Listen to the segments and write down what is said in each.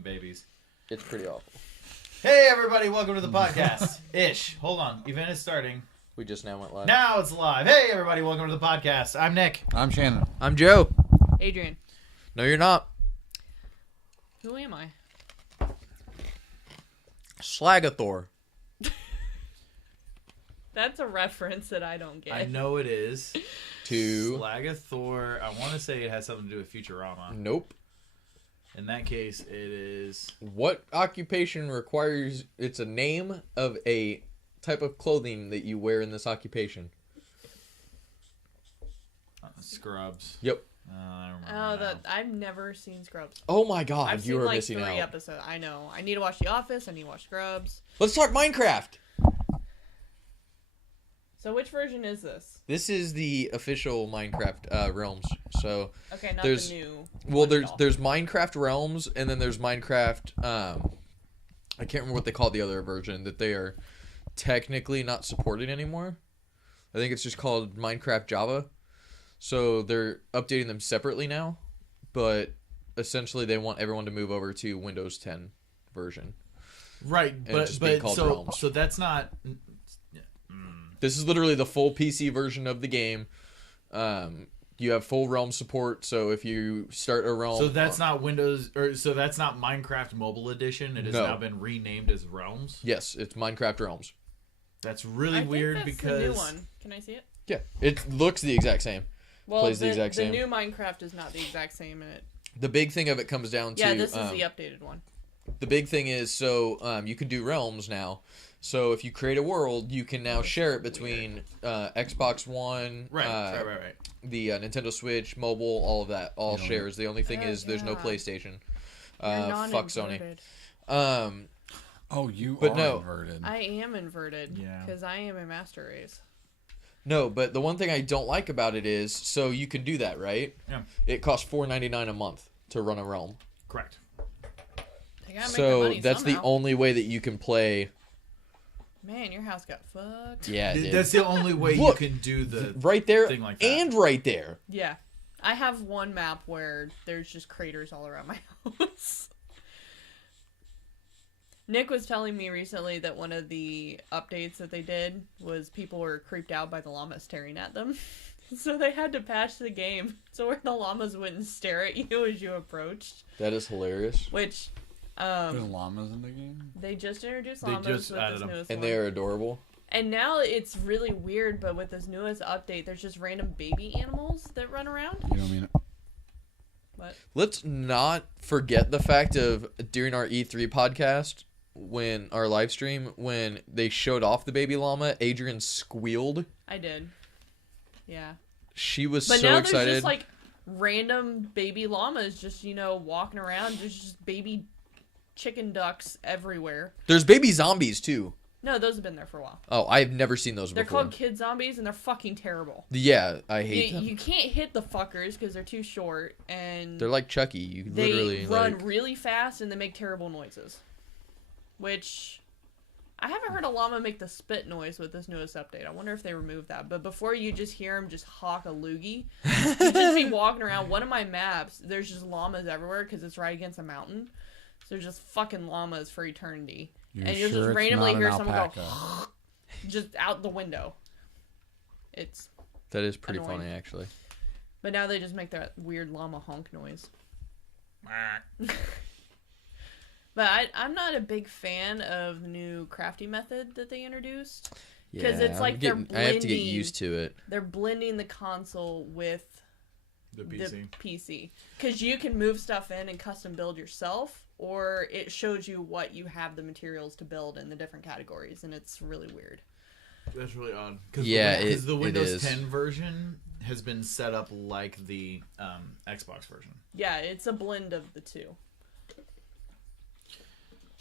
shooting babies. It's pretty awful. Hey, everybody. Welcome to the podcast. Hold on. Event is starting. We just now went live. Now it's live. Hey, everybody. Welcome to the podcast. I'm Nick. I'm Shannon. I'm Joe. Adrian. No, you're not. Who am I? Slagathor. That's a reference that I don't get. I know it is. To Slagathor. I want to say it has something to do with Futurama. Nope. In that case, it is... What occupation requires... It's a name of a type of clothing that you wear in this occupation. Scrubs. Yep. I don't remember now. I've never seen Scrubs. Oh my god, I've you seen are like missing 3 out. episodes. I know. I need to watch The Office. I need to watch Scrubs. Let's talk Minecraft. So which version is this? This is the official Minecraft realms. So Okay, not there's the new. well, one at all. there's Minecraft realms, and then there's Minecraft. I can't remember what they call the other version that they are technically not supporting anymore. I think it's just called Minecraft Java. So they're updating them separately now, but essentially they want everyone to move over to Windows 10 version. Right, but Realms. so that's not... This is literally the full PC version of the game. You have full realm support, so if you start a realm... So that's not Windows... So that's not Minecraft Mobile Edition? It has No. now been renamed as Realms? Yes, it's Minecraft Realms. That's really I weird think that's because... the new one. Can I see it? Yeah, it looks the exact same. Well, Plays the exact same. The new Minecraft is not the exact same in it. The big thing of it comes down to... Yeah, this is the updated one. The big thing is, so you can do realms now. So if you create a world, you can now share it between Xbox One, Right. the Nintendo Switch, mobile, all of that, all Yeah. shares. The only thing is there's no yeah. PlayStation. You're Fuck Sony. non-inverted. Oh, you But are no. inverted. I am inverted. Yeah. Because I am a master race. No, but the one thing I don't like about it is, so you can do that, right? Yeah. It costs $4.99 a month to run a realm. Correct. They gotta make the So money that's somehow. the only way that you can play. Man, your house got fucked. Yeah, it did. That's the only way Look, you can do the right there thing like that. and right there. Yeah. I have one map where there's just craters all around my house. Nick was telling me recently that one of the updates that they did was people were creeped out by the llamas staring at them. So they had to patch the game so where the llamas wouldn't stare at you as you approached. That is hilarious. Which, There's llamas in the game? they just introduced They llamas just with added this them. newest And one. they are adorable. And now it's really weird, but with this newest update, there's just random baby animals that run around. You don't mean it? What? Let's not forget the fact of during our E3 podcast, when our live stream, when they showed off the baby llama, Adrian squealed. I did. Yeah. She was But so now excited. there's just like random baby llamas just, walking around. There's just baby chicken ducks everywhere. There's baby zombies too. No, those have been there for a while. Oh, I've never seen those They're before. called kid zombies and they're fucking terrible. Yeah, I hate them. You can't hit the fuckers because they're too short and They're like Chucky. You they literally run like... really fast and they make terrible noises. Which I haven't heard a llama make the spit noise with this newest update. I wonder if they removed that. But before you just hear them just hawk a loogie, you just be walking around. One of my maps, there's just llamas everywhere because it's right against a mountain. So there's just fucking llamas for eternity. You're and you'll sure just it's randomly not hear an someone alpaca? go just out the window. It's That is pretty annoying. funny, actually. But now they just make that weird llama honk noise. But I'm not a big fan of the new crafting method that they introduced. 'Cause it's like they're I have to get blending- used to it. They're blending the console with the the PC. PC. Because you can move stuff in and custom build yourself, or it shows you what you have the materials to build in the different categories, and it's really weird. That's really odd. Yeah, Because the it Windows is. 10 version has been set up like the Xbox version. Yeah, it's a blend of the two.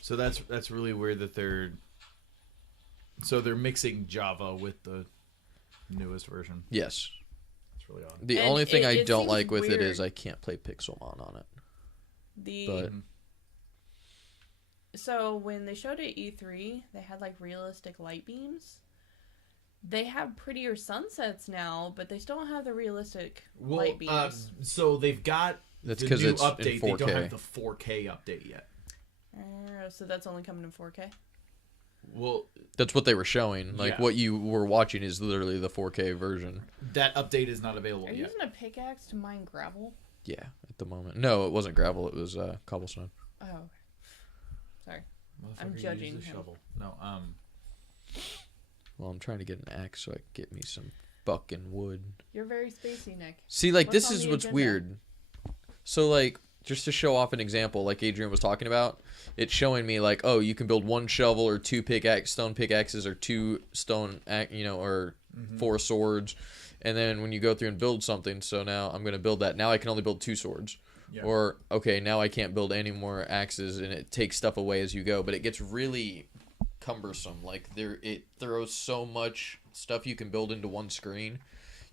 So that's really weird that they're mixing Java with the newest version. Yes. It's really odd. The And only thing I it don't seems like with it weird. is I can't play Pixelmon on it. But So when they showed at E3, they had like realistic light beams. They have prettier sunsets now, but they still don't have the realistic light beams. So they've got That's the 'cause new it's in update. They don't 4K. have the 4K update yet. So that's only coming in 4K? Well, That's what they were showing. Like, Yeah. what you were watching is literally the 4K version. that update is not available Are you yet. using a pickaxe to mine gravel? Yeah, at the moment. No, it wasn't gravel. It was cobblestone. Oh, okay. Sorry. I'm Motherfucker used judging a him. shovel. No, Well, I'm trying to get an axe so I can get me some fucking wood. You're very spacey, Nick. See, like, What's this on is the what's agenda? weird. So, like, just to show off an example, like Adrian was talking about, it's showing me, like, oh, you can build one shovel or two stone pickaxes or two stone, or 4 swords. And then when you go through and build something, so now I'm going to build that. Now I can only build 2 swords. Yeah. Or, okay, now I can't build any more axes, and it takes stuff away as you go. But it gets really cumbersome. Like, it throws so much stuff you can build into one screen.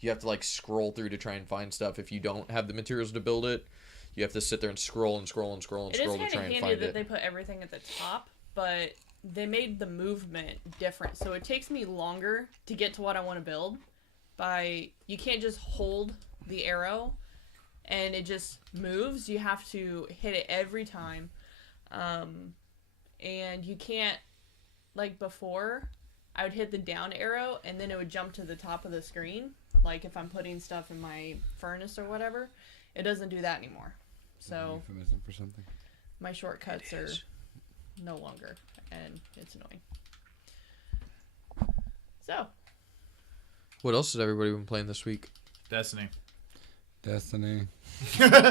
You have to, like, scroll through to try and find stuff. If you don't have the materials to build it, you have to sit there and scroll and scroll and scroll and It is scroll to kind try of and handy find that it. they put everything at the top, but they made the movement different. So it takes me longer to get to what I want to build. You can't just hold the arrow and it just moves. You have to hit it every time. And you can't, like before, I would hit the down arrow and then it would jump to the top of the screen. Like if I'm putting stuff in my furnace or whatever, it doesn't do that anymore. So Euphemism for something. my shortcuts are no longer, and it's annoying. So, What else has everybody been playing this week? Destiny. Destiny.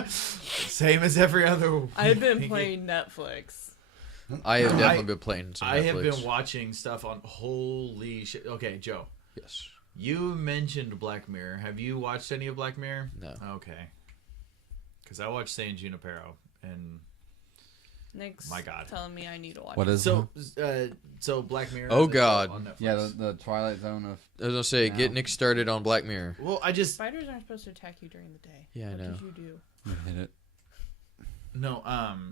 Same as every other. I've been week. playing Netflix. I have definitely been playing some I Netflix. have been watching stuff on. Holy shit! Okay, Joe. Yes. You mentioned Black Mirror. Have you watched any of Black Mirror? No. Okay. Because I watched San Junipero, and Nick's My God. telling me I need to watch What it. is so Black Mirror. Oh, the show God. on Netflix. Yeah, the Twilight Zone of. I was gonna say, No. get Nick started on Black Mirror. Well, I just Spiders aren't supposed to attack you during the day. Yeah, I what know. did you do? Hit it. no.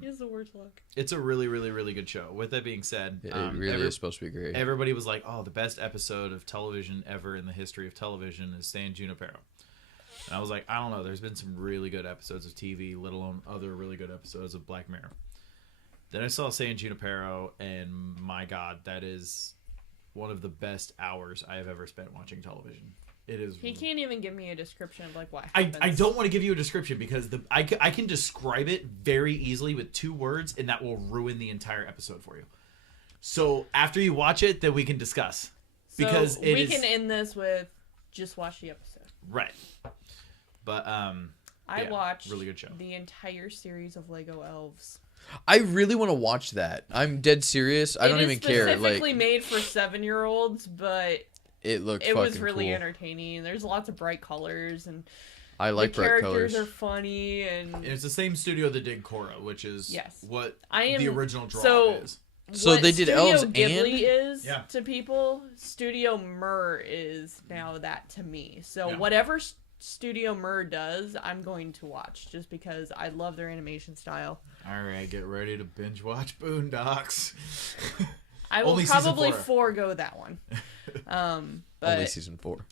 He has the worst luck. It's a really, really, really good show. With that being said, It really is supposed to be great. everybody was like, "Oh, the best episode of television ever in the history of television is San Junipero." And I was like, I don't know. There's been some really good episodes of TV, let alone other really good episodes of Black Mirror. Then I saw San Junipero, and my God, that is one of the best hours I have ever spent watching television. It is. He can't even give me a description of like what I happens. don't want to give you a description because I can describe it very easily with 2 words, and that will ruin the entire episode for you. So after you watch it, then we can discuss. So Because it we is can end this with just watch the episode. right. But I yeah, watched really good show. the entire series of Lego Elves. I really want to watch that. I'm dead serious. I don't even care. It's specifically Like, made for 7-year-olds, but it looked it fucking was really cool. entertaining. There's lots of bright colors, and I like the bright characters colors. are funny. And It's the same studio that did Korra, which is Yes. what I am the original draw so. is. So what they did Studio Elves Ghibli is Yeah. to people. Studio Mir is now that to me. So Yeah. whatever Studio Mir does, I'm going to watch just because I love their animation style. All right, get ready to binge watch Boondocks. I will Only season probably 4. forego that one. But Only season 4.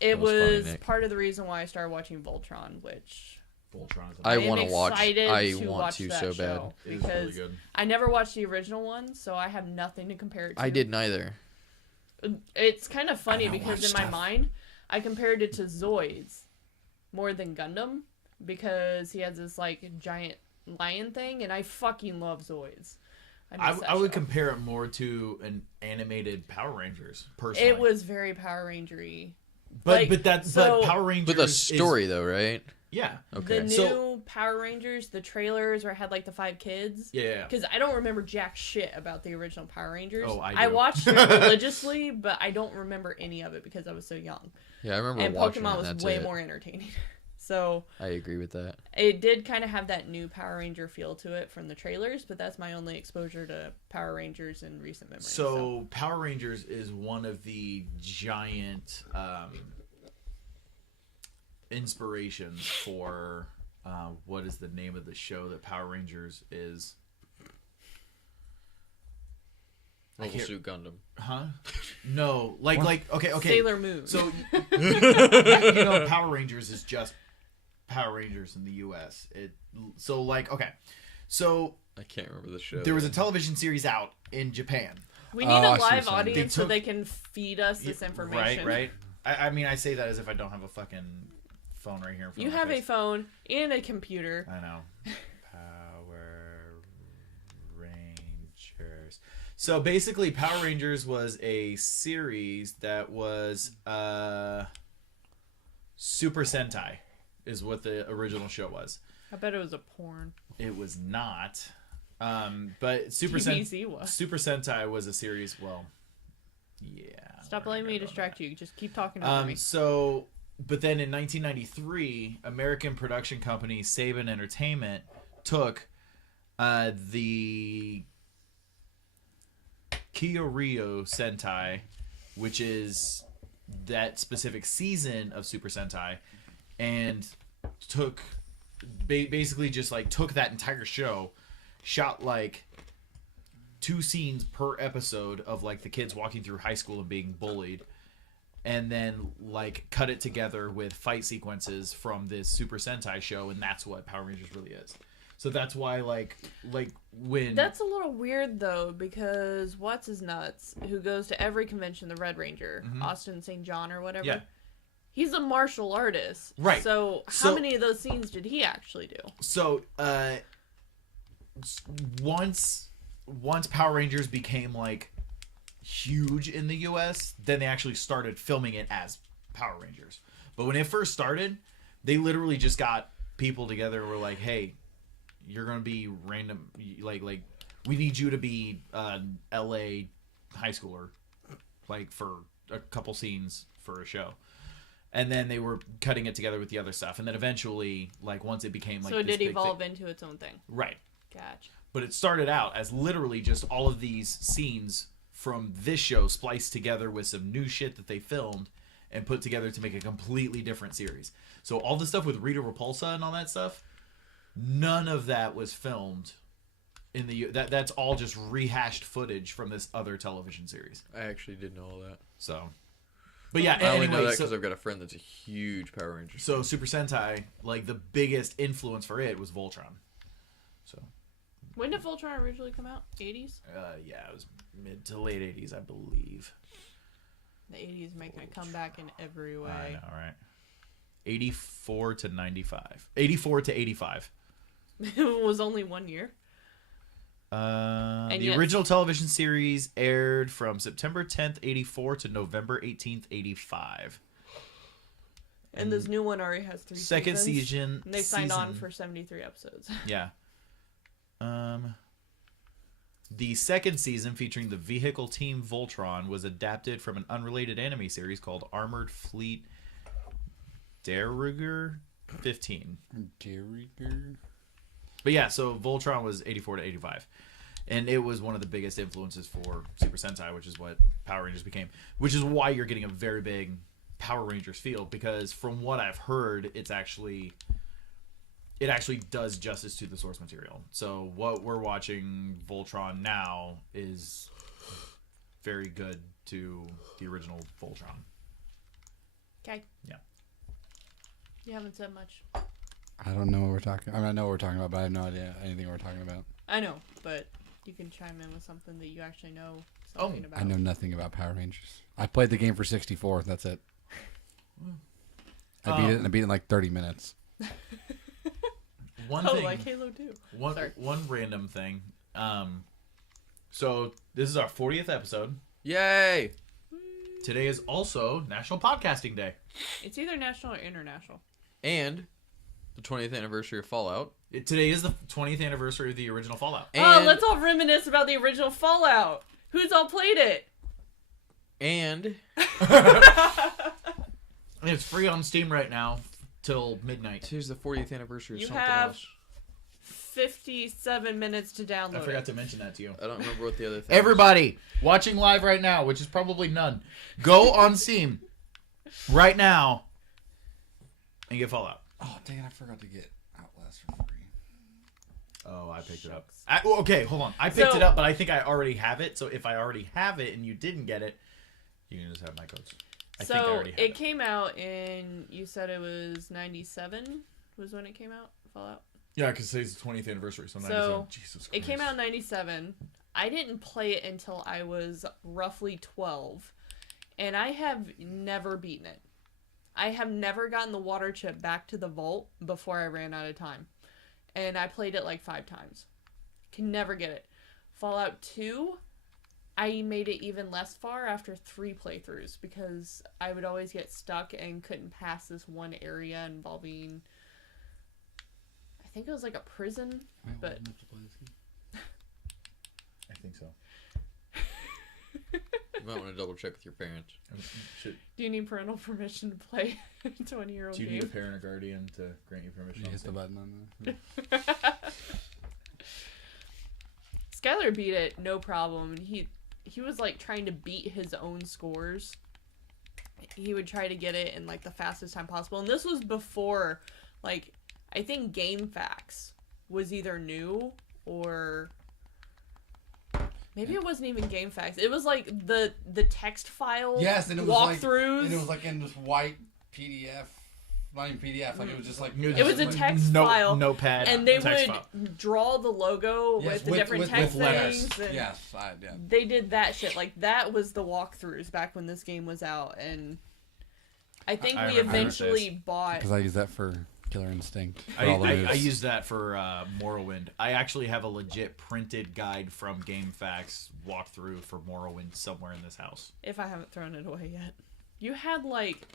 it That was funny, was Nick. part of the reason why I started watching Voltron, which Voltron's I am want to watch. excited I to want watch to that so bad. show It is because really good. I never watched the original one, so I have nothing to compare it to. I did neither. It's kind of funny don't because watch in my stuff. mind, I compared it to Zoids more than Gundam because he has this like giant lion thing, and I fucking love Zoids. miss that I would show. compare it more to an animated Power Rangers, personally. It was very Power Ranger-y. but like, but so- Power Rangers With a is- story, though, right? yeah, Okay. The new So- Power Rangers, the trailers where it had like the 5 kids. yeah. Because I don't remember jack shit about the original Power Rangers. Oh, I do. watched it religiously, but I don't remember any of it because I was so young. Yeah, I remember And watching Pokemon it. was And that's way it. more entertaining. So I agree with that. it did kind of have that new Power Ranger feel to it from the trailers, but that's my only exposure to Power Rangers in recent memory. So Power Rangers is one of the giant inspirations for what is the name of the show that Power Rangers is? I Mobile can't- Suit Gundam. Huh? No, like okay. Sailor Moon. So you know, Power Rangers is just Power Rangers in the U.S. So I can't remember the show. There was a television series out in Japan. We need Oh, I a see what live you're saying. audience They so took- they can feed us this information. Right. I mean, I say that as if I don't have a fucking phone right here in front You of my have a face. phone and a computer. I know. Power Rangers. So basically, Power Rangers was a series that was Super Sentai, is what the original show was. I bet it was a porn. It was not. But Super TBC was. Super Sentai was a series. Well, yeah. Stop we're letting gonna me go on distract that. you. Just keep talking over me. So, but then in 1993, American production company Saban Entertainment took the Kyoryu Sentai, which is that specific season of Super Sentai, and took basically just like took that entire show, shot like 2 scenes per episode of like the kids walking through high school and being bullied, and then like cut it together with fight sequences from this Super Sentai show, and that's what Power Rangers really is. So that's why like when That's a little weird though, because what's his nuts, who goes to every convention, the Red Ranger, Austin St. John or whatever. Yeah. He's a martial artist. Right. So how many of those scenes did he actually do? So once Power Rangers became like huge in the US, then they actually started filming it as Power Rangers. But when it first started, they literally just got people together and were like, hey, you're gonna be random, like we need you to be LA high schooler, like for a couple scenes for a show. And then they were cutting it together with the other stuff, and then eventually, like once it became like So it this did big evolve thing, into its own thing. right? Gotcha. But it started out as literally just all of these scenes from this show spliced together with some new shit that they filmed and put together to make a completely different series. So all the stuff with Rita Repulsa and all that stuff, none of that was filmed in the that's all just rehashed footage from this other television series. I actually didn't know all that. So, but yeah, I only know anyway, that because I've got a friend that's a huge Power Ranger. so Super Sentai, like the biggest influence for it was Voltron. So, When did Voltron originally come out? 80s? yeah, it was mid to late 80s, I believe. The 80s making a comeback in every way. I know, right? 84 to 95. 84 to 85. It was only 1 year. The yet- original television series aired from September 10th, 84 to November 18th, 85. And this new one already has 3 Second seasons. season. And they signed on for 73 episodes. Yeah. The second season, featuring the vehicle team Voltron, was adapted from an unrelated anime series called Armored Fleet Derriger 15. Derriger? But yeah, so Voltron was 84 to 85. And it was one of the biggest influences for Super Sentai, which is what Power Rangers became. Which is why you're getting a very big Power Rangers feel, because from what I've heard, it actually does justice to the source material. So what we're watching Voltron now is very good to the original Voltron. Okay. Yeah. You haven't said much. I don't know what we're talking. I mean, I know what we're talking about, but I have no idea anything we're talking about. I know, but you can chime in with something that you actually know something about. I know nothing about Power Rangers. I played the game for 64. That's it. I beat it. And I beat it in like 30 minutes. One Oh, thing, like Halo 2. Sorry. one random thing. So this is our 40th episode. Yay! Today is also National Podcasting Day. It's either national or international. And the 20th anniversary of Fallout. Today is the 20th anniversary of the original Fallout. And, Oh, let's all reminisce about the original Fallout. Who's all played it? And It's free on Steam right now till midnight. here's the 40th anniversary of You something have else. 57 minutes to download I forgot it. to mention that to you. I don't remember what the other thing was. Everybody watching live right now, which is probably none, go on Steam right now and get Fallout. Oh, dang it. I forgot to get Outlast for free. Oh, I picked it up. Shucks. Okay, hold on. I picked So- it up, but I think I already have it. So if I already have it and you didn't get it, you can just have my codes. I think I So already have it came out in, you said it was 97 was when it came out, Fallout? Yeah, because today's the 20th anniversary, so 97. Jesus Christ. It came out in 97. I didn't play it until I was roughly 12. And I have never beaten it. I have never gotten the water chip back to the vault before I ran out of time. And I played it like 5 times. Can never get it. Fallout 2, I made it even less far after 3 playthroughs because I would always get stuck and couldn't pass this one area involving, I think it was like a prison, but I think so. You might want to double check with your parents. Should, do you need parental permission to play a 20-year-old do you game? need a parent or guardian to grant you permission? You hit the button on the... Skylar beat it, no problem. He was like trying to beat his own scores. He would try to get it in like the fastest time possible. And this was before, like, I think GameFAQs was either new or maybe it wasn't even GameFAQs. It was like the text file Yes, and it was walkthroughs. and it was like in this white PDF. Not even PDF, like it was just like... It was a text file. Notepad. And they text would file. draw the logo Yes, with the different text letters. things. And Yes, yeah. they did that shit. Like, that was the walkthroughs back when this game was out. And I think I we remember eventually bought... Because I use that for Killer Instinct. For I all the moves. used that for Morrowind. I actually have a legit printed guide from GameFAQs walkthrough for Morrowind somewhere in this house. If I haven't thrown it away yet. You had, like,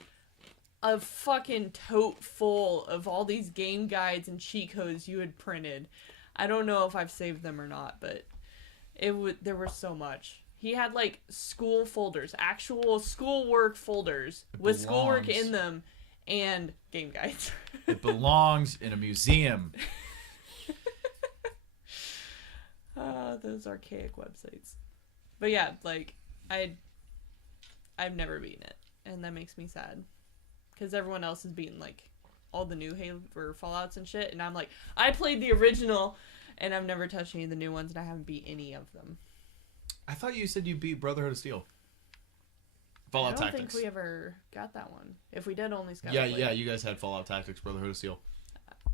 a fucking tote full of all these game guides and cheat codes you had printed. I don't know if I've saved them or not, but there was so much. He had, like, school folders, actual schoolwork folders with schoolwork in them and game guides. It belongs in a museum. Those archaic websites. But yeah, like, I've never beaten it, and that makes me sad. Because everyone else has beaten, like, all the new Halo or Fallouts and shit, and I'm like, I played the original, and I've never touched any of the new ones, and I haven't beat any of them. I thought you said you beat Brotherhood of Steel. Fallout I don't Tactics. think we ever got that one. If we did, only Skylar Yeah, played yeah, it. you guys had Fallout Tactics, Brotherhood of Steel.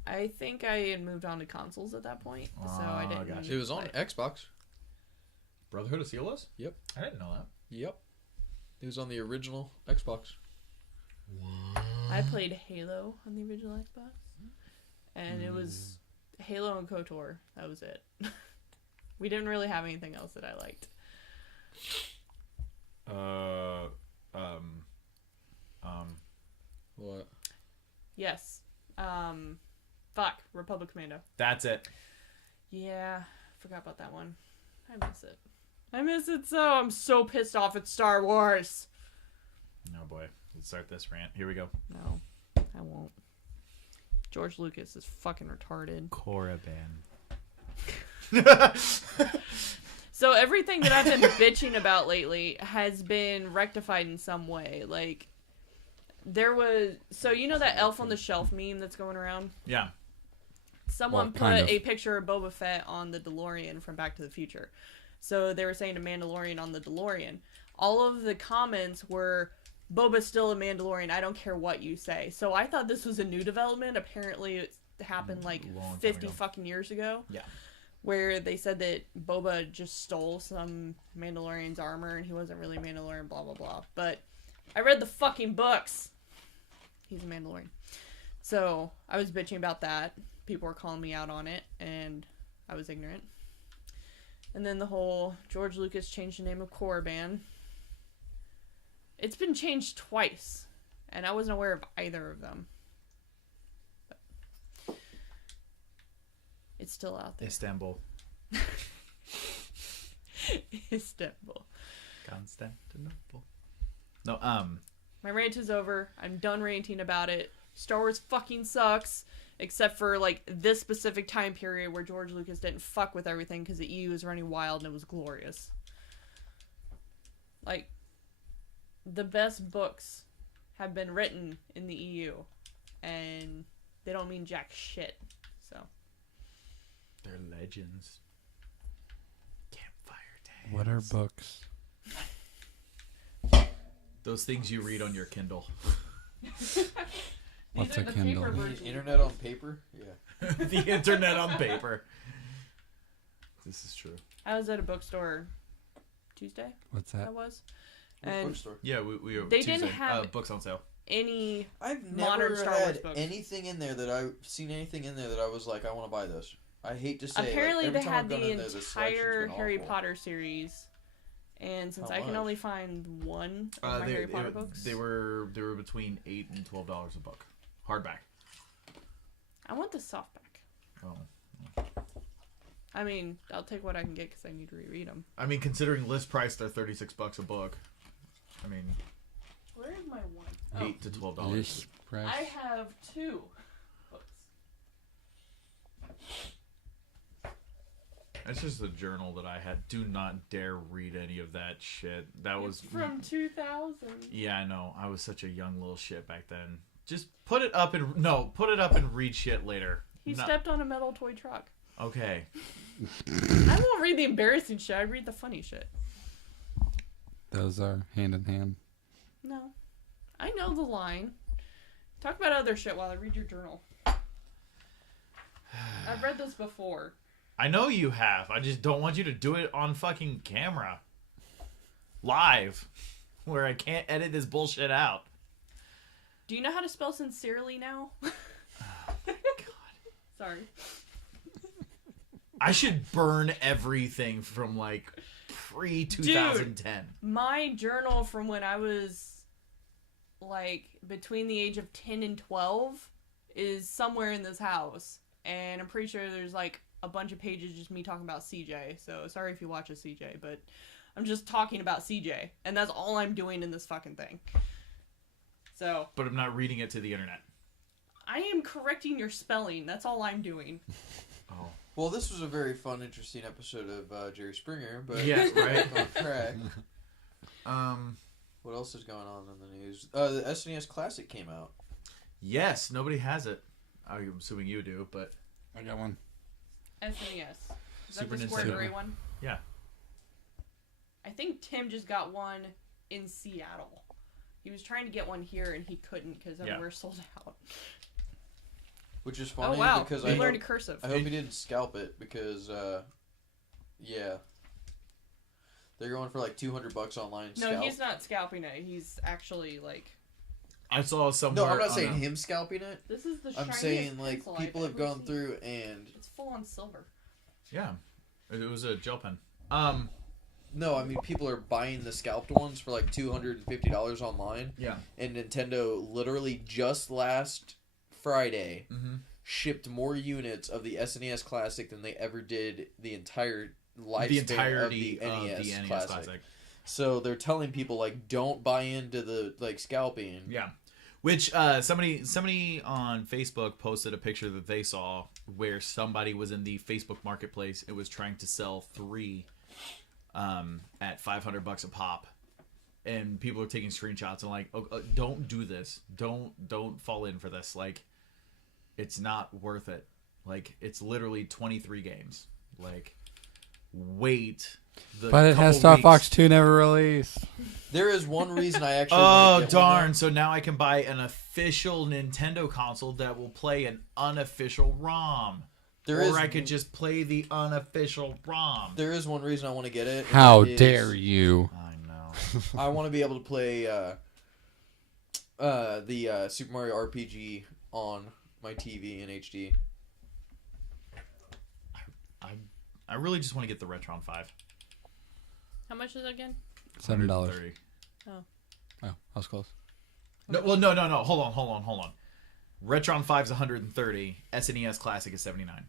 I think I had moved on to consoles at that point, so I didn't. Gotcha. It was on Xbox. Brotherhood of Steel was? Yep. I didn't know that. Yep. It was on the original Xbox. I played Halo on the original Xbox, and it was Halo and KOTOR. That was it. We didn't really have anything else that I liked. What? Yes. Republic Commando. That's it. Yeah, forgot about that one. I miss it. I miss it so. I'm so pissed off at Star Wars. Oh boy. Let's start this rant. Here we go. No, I won't. George Lucas is fucking retarded. Korriban. So everything that I've been bitching about lately has been rectified in some way. Like, there was... So, you know that Elf on the Shelf meme that's going around? Yeah. Someone Well, kind put of. a picture of Boba Fett on the DeLorean from Back to the Future. So they were saying a Mandalorian on the DeLorean. All of the comments were, Boba's still a Mandalorian, I don't care what you say. So I thought this was a new development. Apparently it happened like Long time 50 ago. fucking years ago. Yeah. Where they said that Boba just stole some Mandalorian's armor and he wasn't really Mandalorian, blah, blah, blah. But I read the fucking books. He's a Mandalorian. So I was bitching about that. People were calling me out on it, and I was ignorant. And then the whole George Lucas changed the name of Korriban. It's been changed twice, and I wasn't aware of either of them. But it's still out there. Istanbul. Istanbul. Constantinople. No, My rant is over. I'm done ranting about it. Star Wars fucking sucks. Except for, like, this specific time period where George Lucas didn't fuck with everything because the EU was running wild and it was glorious. Like, the best books have been written in the EU. And they don't mean jack shit. So. they're legends. Campfire tales. What are books? Those things you read on your Kindle. What's These a are the paper Kindle? versions. Internet on paper? Yeah. The internet on paper. This is true. I was at a bookstore Tuesday. What's that? That was. Which And bookstore? Yeah, we They Tuesday, didn't have- books on sale. any I've modern never Star Wars had books. anything in there that I've seen anything in there that I was like, I want to buy this. I hate to say. Apparently, like, every they time had I've gone the in there, the selection's entire been Harry awful. Potter series, and since How I can much? only find one of my Harry Potter books, They were between $8 and $12 a book, hardback. I want the softback. Oh, I mean, I'll take what I can get because I need to reread them. I mean, considering list price, they're $36 a book. I mean, Where is my one? Oh, $8 to $12. This price. I have two books. That's just a journal that I had. Do not dare read any of that shit. That was It's from 2000. Yeah, I know. I was such a young little shit back then. Just put it up and read shit later. He No- stepped on a metal toy truck. Okay. I won't read the embarrassing shit. I read the funny shit. Those are hand in hand. No, I know the line. Talk about other shit while I read your journal. I've read this before. I know you have. I just don't want you to do it on fucking camera. Live. Where I can't edit this bullshit out. Do you know how to spell sincerely now? God. Sorry. I should burn everything from like pre-2010. My journal from when I was like between the age of 10 and 12 is somewhere in this house. And I'm pretty sure there's like a bunch of pages just me talking about CJ. So sorry if you watch a CJ, but I'm just talking about CJ. And that's all I'm doing in this fucking thing. So But I'm not reading it to the internet. I am correcting your spelling. That's all I'm doing. Oh. Well, this was a very fun, interesting episode of Jerry Springer, but Yeah, right. on track. What else is going on in the news? The SNES Classic came out. Yes, nobody has it. I'm assuming you do, but I got one. SNES. Is Super that the Square Nintendo. Gray one? Yeah. I think Tim just got one in Seattle. He was trying to get one here and he couldn't because everywhere sold out. Which is funny Oh wow! because We I learned hope, cursive. I hope he didn't scalp it because, yeah. They're going for like $200 online. No, scalp. he's not scalping it. He's actually like. I saw somewhere. No, I'm not on saying a- him scalping it. This is the I'm shiniest saying like pencil people I've have ever gone seen. through and It's full on silver. Yeah, it was a gel pen. no, I mean people are buying the scalped ones for like $250 online. Yeah. And Nintendo literally just last Friday shipped more units of the SNES Classic than they ever did the entire lifespan The entirety of the NES, NES Classic. So they're telling people like don't buy into the like scalping. Yeah. Which somebody on Facebook posted a picture that they saw where somebody was in the Facebook Marketplace. It was trying to sell 3 at $500 a pop, and people are taking screenshots and like, oh, don't do this. Don't fall in for this. Like, it's not worth it. Like, it's literally 23 games. Like, wait. But it has Star Fox 2 never released. There is one reason I actually. Oh wanna get one, darn! So now I can buy an official Nintendo console that will play an unofficial ROM. though. I could just play the unofficial ROM. There is one reason I want to get it. and How that is dare you? I know. I want to be able to play the Super Mario RPG on my TV in HD. I really just want to get the Retron 5. How much is it again? $7. $130. Oh, I was close. No, well, no. Hold on. Retron 5 is 130. SNES Classic is 79.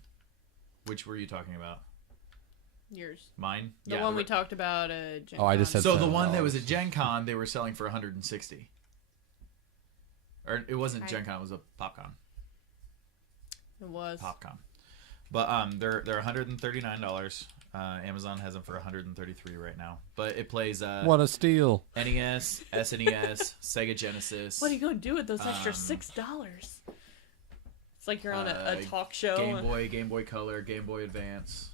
Which were you talking about? Yours. Mine? The one we talked about. Gen Oh, I just Con. said So the $7. one that was at Gen Con, they were selling for 160. Or it wasn't Gen Con, it was a PopCon. It was. PopCon. But they're $139. Amazon has them for $133 right now. But it plays What a steal. NES, SNES, Sega Genesis, What are you going to do with those extra $6? It's like you're on a talk show. Game Boy Color, Game Boy Advance.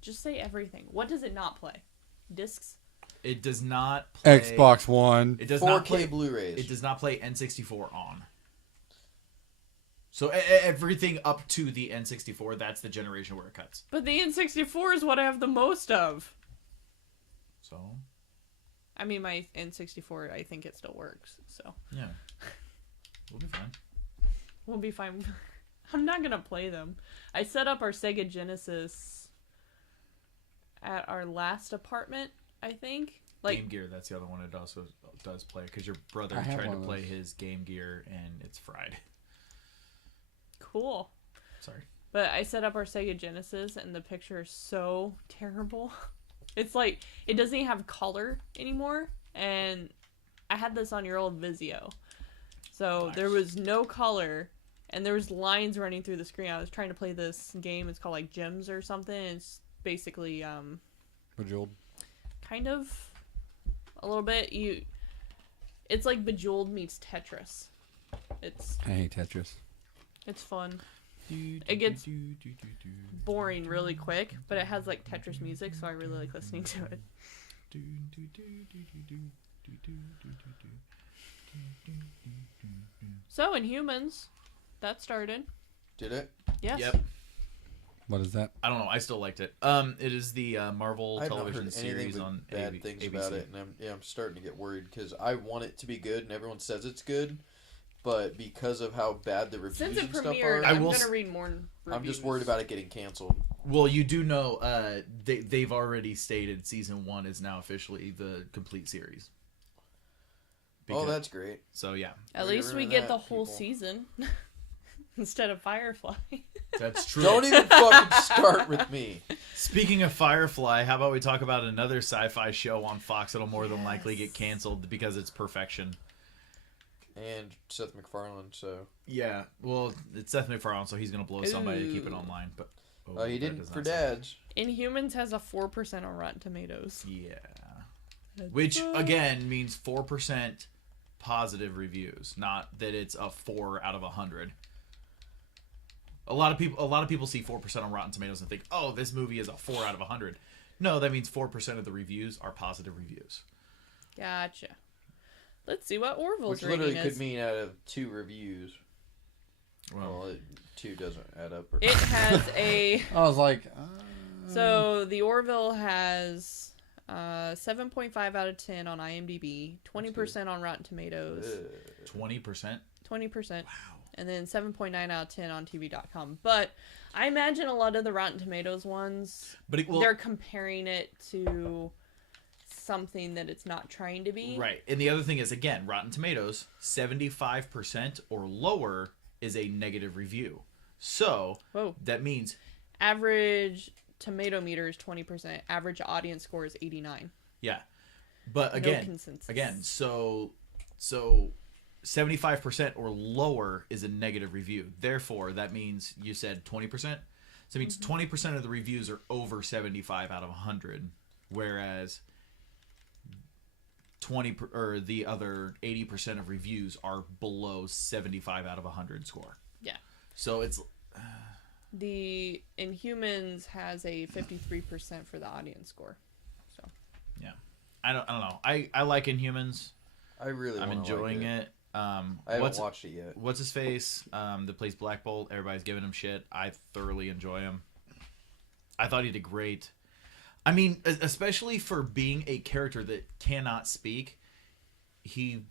Just say everything. What does it not play? Discs? It does not play Xbox One. It does 4K not play Blu-rays. It does not play N64 on. So everything up to the N64, that's the generation where it cuts. But the N64 is what I have the most of. So? I mean, my N64, I think it still works. So Yeah. We'll be fine. we'll be fine. I'm not gonna play them. I set up our Sega Genesis at our last apartment, I think. Like Game Gear, that's the other one it also does play. Because your brother I have tried to one of play those. his Game Gear and it's fried. cool. Sorry. But I set up our Sega Genesis and the picture is so terrible. It's like, it doesn't even have color anymore. And I had this on your old Vizio. So Nice. there was no color and there was lines running through the screen. I was trying to play this game. It's called like Gems or something. It's basically Bejeweled. kind of a little bit. It's like Bejeweled meets Tetris. It's I hate Tetris. fun. It gets boring really quick, but it has like Tetris music, so I really like listening to it. So in Humans, that started. Did it? Yes. Yep. What is that? I don't know. I still liked it. It is the Marvel I've not television heard anything series but on bad things ABC. about it, and I'm starting to get worried because I want it to be good, and everyone says it's good, but because of how bad the reviews Since it and stuff premiered, are, I'm gonna read more reviews. I'm just worried about it getting canceled. Well, you do know they've already stated season 1 is now officially the complete series. Oh, that's great. So yeah, At Way to least we ruin get that, the whole people. season instead of Firefly. that's true. Don't even fucking start with me. Speaking of Firefly, how about we talk about another sci-fi show on Fox that'll more than likely get canceled because it's perfection. And Seth MacFarlane, so Yeah, well, it's Seth MacFarlane, so he's gonna blow somebody to keep it Ooh. online. But he that didn't does for not sound- dads. Inhumans has a 4% on Rotten Tomatoes. Yeah, which again means 4% positive reviews, not that it's a 4 out of 100. A lot of people see 4% on Rotten Tomatoes and think, "Oh, this movie is a 4 out of 100." No, that means 4% of the reviews are positive reviews. Gotcha. Let's see what Orville's Which literally rating could is. mean out of 2 reviews. Well, Well, 2 doesn't add up. It has a... I was like, So, the Orville has 7.5 out of 10 on IMDb, 20% on Rotten Tomatoes, 20%. 20%, Wow. and then 7.9 out of 10 on TV.com. But I imagine a lot of the Rotten Tomatoes ones, But they're comparing it to something that it's not trying to be. right. And the other thing is, again, Rotten Tomatoes, 75% or lower is a negative review. So Whoa. that means Average tomato meter is 20%. Average audience score is 89. yeah. But No again, consensus. so 75% or lower is a negative review. Therefore, that means you said 20%. So it means 20% of the reviews are over 75 out of 100, whereas the other 80% of reviews are below 75 out of 100 score. Yeah. So it's The Inhumans has a 53% for the audience score. So yeah. I don't know. I like Inhumans. I really I'm wanna enjoying like it. I haven't watched it yet. What's his face? That plays Black Bolt. Everybody's giving him shit. I thoroughly enjoy him. I thought he did great. I mean, especially for being a character that cannot speak, he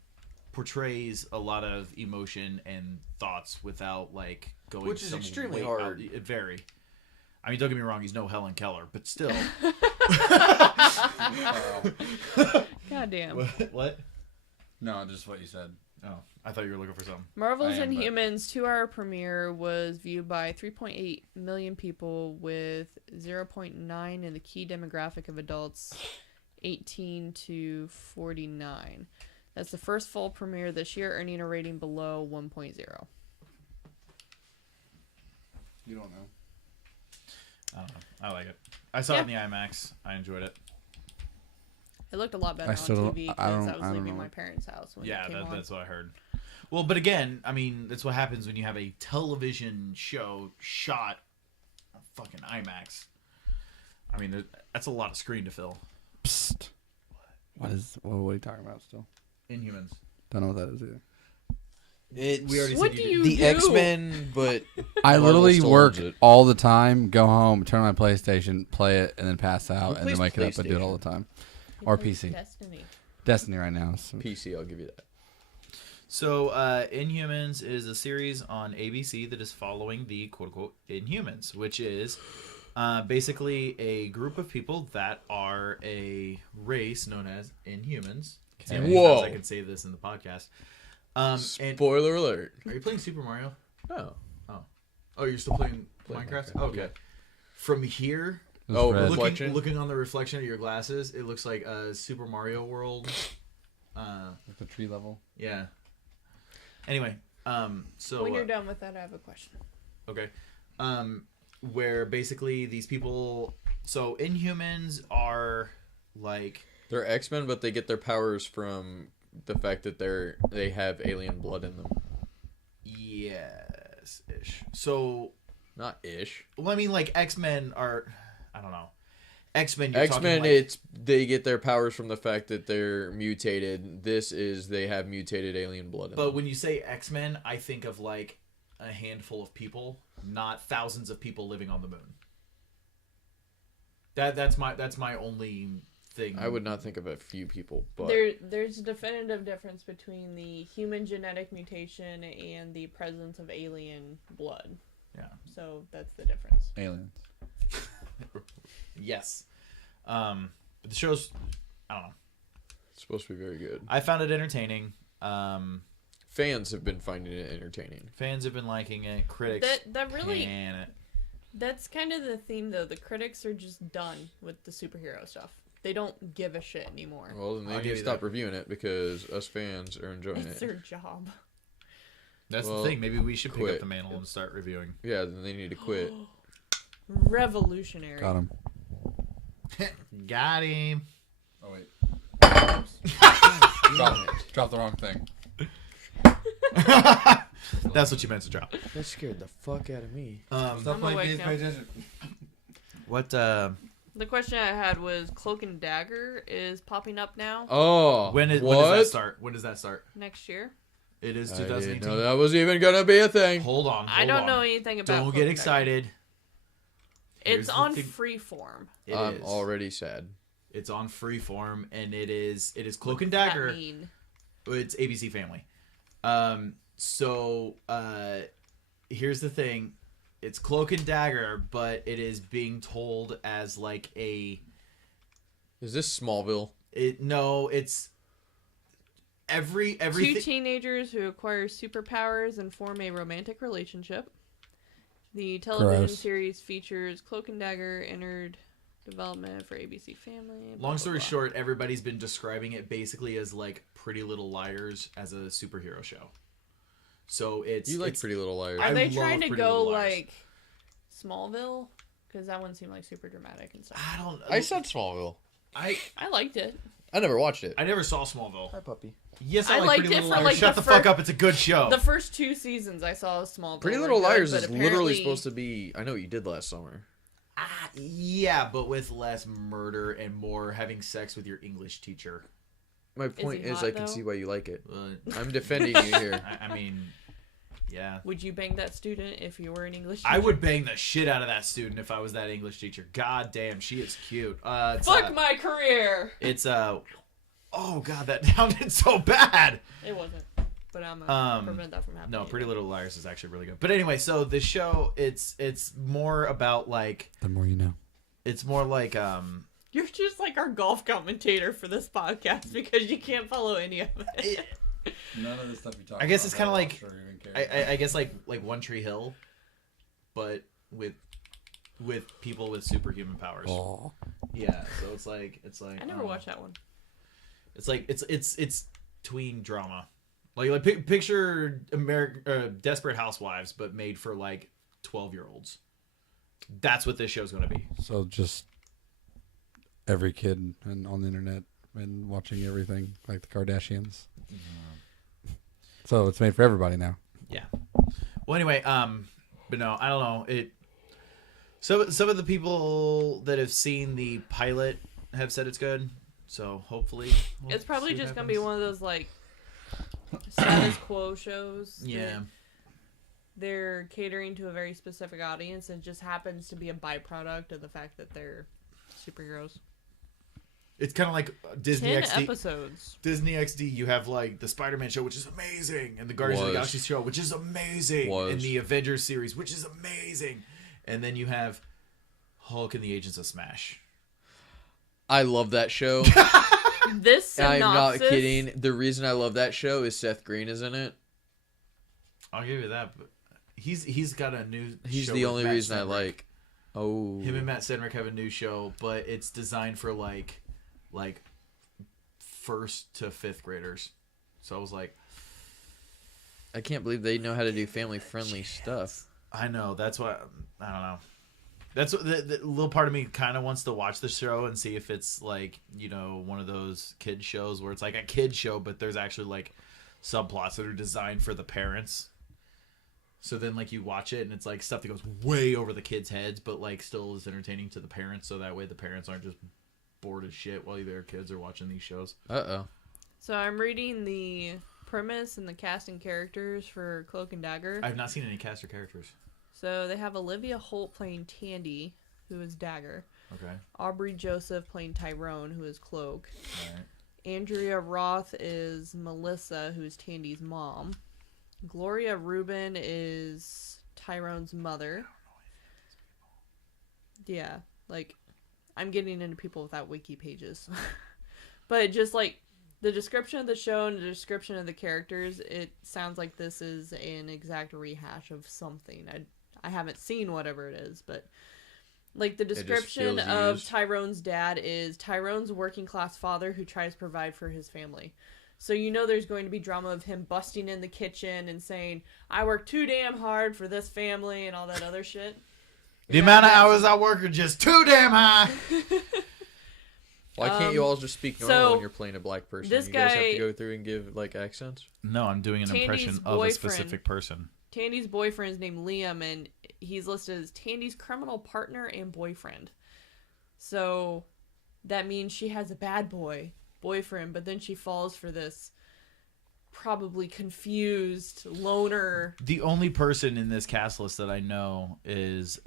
portrays a lot of emotion and thoughts without like going. Which is some extremely way hard. Very. I mean, don't get me wrong. He's no Helen Keller, but still. goddamn. What? no, just what you said. Oh, I thought you were looking for something. Marvel's I am, but- Inhumans 2-hour premiere was viewed by 3.8 million people with 0.9 in the key demographic of adults 18 to 49. That's the first full premiere this year, earning a rating below 1.0. You don't know. I don't know. I like it. I saw it in the IMAX. I enjoyed it. It looked a lot better I on still don't- TV I because don't- I was I don't leaving know. my parents' house when Yeah, it came on. that's what I heard. Well, but again, I mean, that's what happens when you have a television show shot on fucking IMAX. I mean, that's a lot of screen to fill. Psst. What are you talking about still? Inhumans. Don't know what that is either. It's We already What said do you you did. the do? X-Men, but I Marvel literally still work owns it. all the time, go home, turn on my PlayStation, play it, and then pass out, Who and then plays wake it up and do it PlayStation? all the time. He Or plays PC. Destiny. Destiny right now. So. PC. I'll give you that. So, Inhumans is a series on ABC that is following the quote-unquote Inhumans, which is basically a group of people that are a race known as Inhumans. See how many Whoa. times I can say this in the podcast. And Spoiler alert. are you playing Super Mario? No. Oh, you're still playing Playing Minecraft? Minecraft, Okay. yeah. From here, It was Oh, red. reflection? looking on the reflection of your glasses, it looks like a Super Mario World. Like the tree level. Yeah. Anyway, so When you're done with that, I have a question. okay, where basically these people, so Inhumans are like, They're X-Men, but they get their powers from the fact that they have alien blood in them. yes, ish. So, Not ish. well, I mean, like X-Men are, I don't know, X-Men. You're X-Men, talking, like, they get their powers from the fact that they're mutated. This is they have mutated alien blood in But them. when you say X-Men, I think of like a handful of people, not thousands of people living on the moon. That's my only thing. I would not think of a few people, but There's a definitive difference between the human genetic mutation and the presence of alien blood. Yeah. So that's the difference. Aliens. Yes. But the show's, I don't know. it's supposed to be very good. I found it entertaining. Fans have been finding it entertaining. Fans have been liking it. Critics That really can it. that's kind of the theme though. The critics are just done with the superhero stuff. They don't give a shit anymore. Well, then they I'll need give to you stop that. reviewing it because us fans are enjoying It's it. their job. That's Well, the thing. Maybe we should pick quit. up the mantle and start reviewing. Yeah, then they need to quit. Revolutionary. Got him. Got him. Oh wait. Damn it. Drop the wrong thing. That's what you meant to drop. That scared the fuck out of me. I'm awake now. What? The question I had was Cloak and Dagger is popping up now Oh, When does what? that start? When does that start? next year. It is I didn't 2018. know that was even gonna be a thing. Hold on. I don't know anything about. Don't Cloak get and Dagger. excited. Here's It's the on thing. Freeform. It I'm is. already sad. It's on Freeform, and it is Cloak and What does that Dagger. mean? It's ABC Family. So here's the thing. It's Cloak and Dagger, but it is being told as like a Is this Smallville? it's Two everything. teenagers who acquire superpowers and form a romantic relationship. The television Gross. series features Cloak and Dagger entered development for ABC Family. blah, Long blah, story blah. short, everybody's been describing it basically as like Pretty Little Liars as a superhero show. So it's You like it's, Pretty Little Liars. Are I they love trying to Pretty go Little Liars. like Smallville? Because that one seemed like super dramatic and stuff. I don't. I said Smallville. I liked it. I never watched it. I never saw Smallville. Hi, puppy. Yes, I I like liked Pretty it Little for, Liars. like, Shut the the fuck fir- up! It's a good show. The first 2 seasons I saw of Smallville. Pretty were Little good, Liars but is literally apparently- supposed to be. I know what you did last summer. Yeah, but with less murder and more having sex with your English teacher. My point he is, hot, I can though? see why you like it. But, I'm defending you here. I mean, yeah. Would you bang that student if you were an English teacher? I would bang the shit out of that student if I was that English teacher. God damn, she is cute. It's, Fuck my career. It's oh god, that sounded so bad. It wasn't. But I'm gonna prevent that from happening. No, Pretty Little Liars is actually really good. But anyway, so the show, it's more about like The more you know. it's more like You're just like our golf commentator for this podcast because you can't follow any of it. None of the stuff you talk I guess it's kind of like I guess like One Tree Hill, but with people with superhuman powers. Oh. Yeah, so it's like I never watched that one. It's like it's tween drama, like picture Desperate Housewives, but made for like 12-year-olds. That's what this show's gonna be. So just every kid and on the internet and watching everything like the Kardashians. So it's made for everybody now. Yeah. Well, anyway, but no, I don't know. Some of the people that have seen the pilot have said it's good. So hopefully, It's probably just gonna be one of those like status quo shows. Yeah. They're catering to a very specific audience, and it just happens to be a byproduct of the fact that they're superheroes. It's kind of like Disney 10 XD. episodes. Disney XD, you have like the Spider-Man show, which is amazing, and the Guardians of the Galaxy show, which is amazing, and the Avengers series, which is amazing, and then you have Hulk and the Agents of Smash. I love that show. This synopsis, I'm not kidding. The reason I love that show is Seth Green is in it. I'll give you that, but he's got a new. He's show the with only Matt reason I Senrick. like. Oh, Him and Matt Senrick have a new show, but it's designed for like 1st to 5th graders. So I was like, I can't believe they know how to do family-friendly stuff. I know. That's why I don't know. That's what the little part of me kind of wants to watch the show and see if it's like, you know, one of those kid shows where it's like a kid show, but there's actually like subplots that are designed for the parents. So then like you watch it and it's like stuff that goes way over the kids' heads, but like still is entertaining to the parents. So that way the parents aren't just bored as shit while their kids are watching these shows. Uh-oh. So I'm reading the premise and the cast and characters for Cloak and Dagger. I've not seen any cast or characters. So they have Olivia Holt playing Tandy, who is Dagger. Okay. Aubrey Joseph playing Tyrone, who is Cloak. All right. Andrea Roth is Melissa, who is Tandy's mom. Gloria Rubin is Tyrone's mother. Yeah, like, I'm getting into people without wiki pages. But just like the description of the show and the description of the characters, it sounds like this is an exact rehash of something. I haven't seen whatever it is, but like the description feels of used. Tyrone's dad is Tyrone's working class father who tries to provide for his family. So you know there's going to be drama of him busting in the kitchen and saying, I work too damn hard for this family and all that other shit. The amount of hours I work are just too damn high. Why can't you all just speak normal so when you're playing a black person? this You guys have guy- to go through and give like accents? No, I'm doing an Tandy's impression of a boyfriend. specific person. Tandy's boyfriend is named Liam, and he's listed as Tandy's criminal partner and boyfriend. So that means she has a bad boyfriend, but then she falls for this probably confused loner. The only person in this cast list that I know is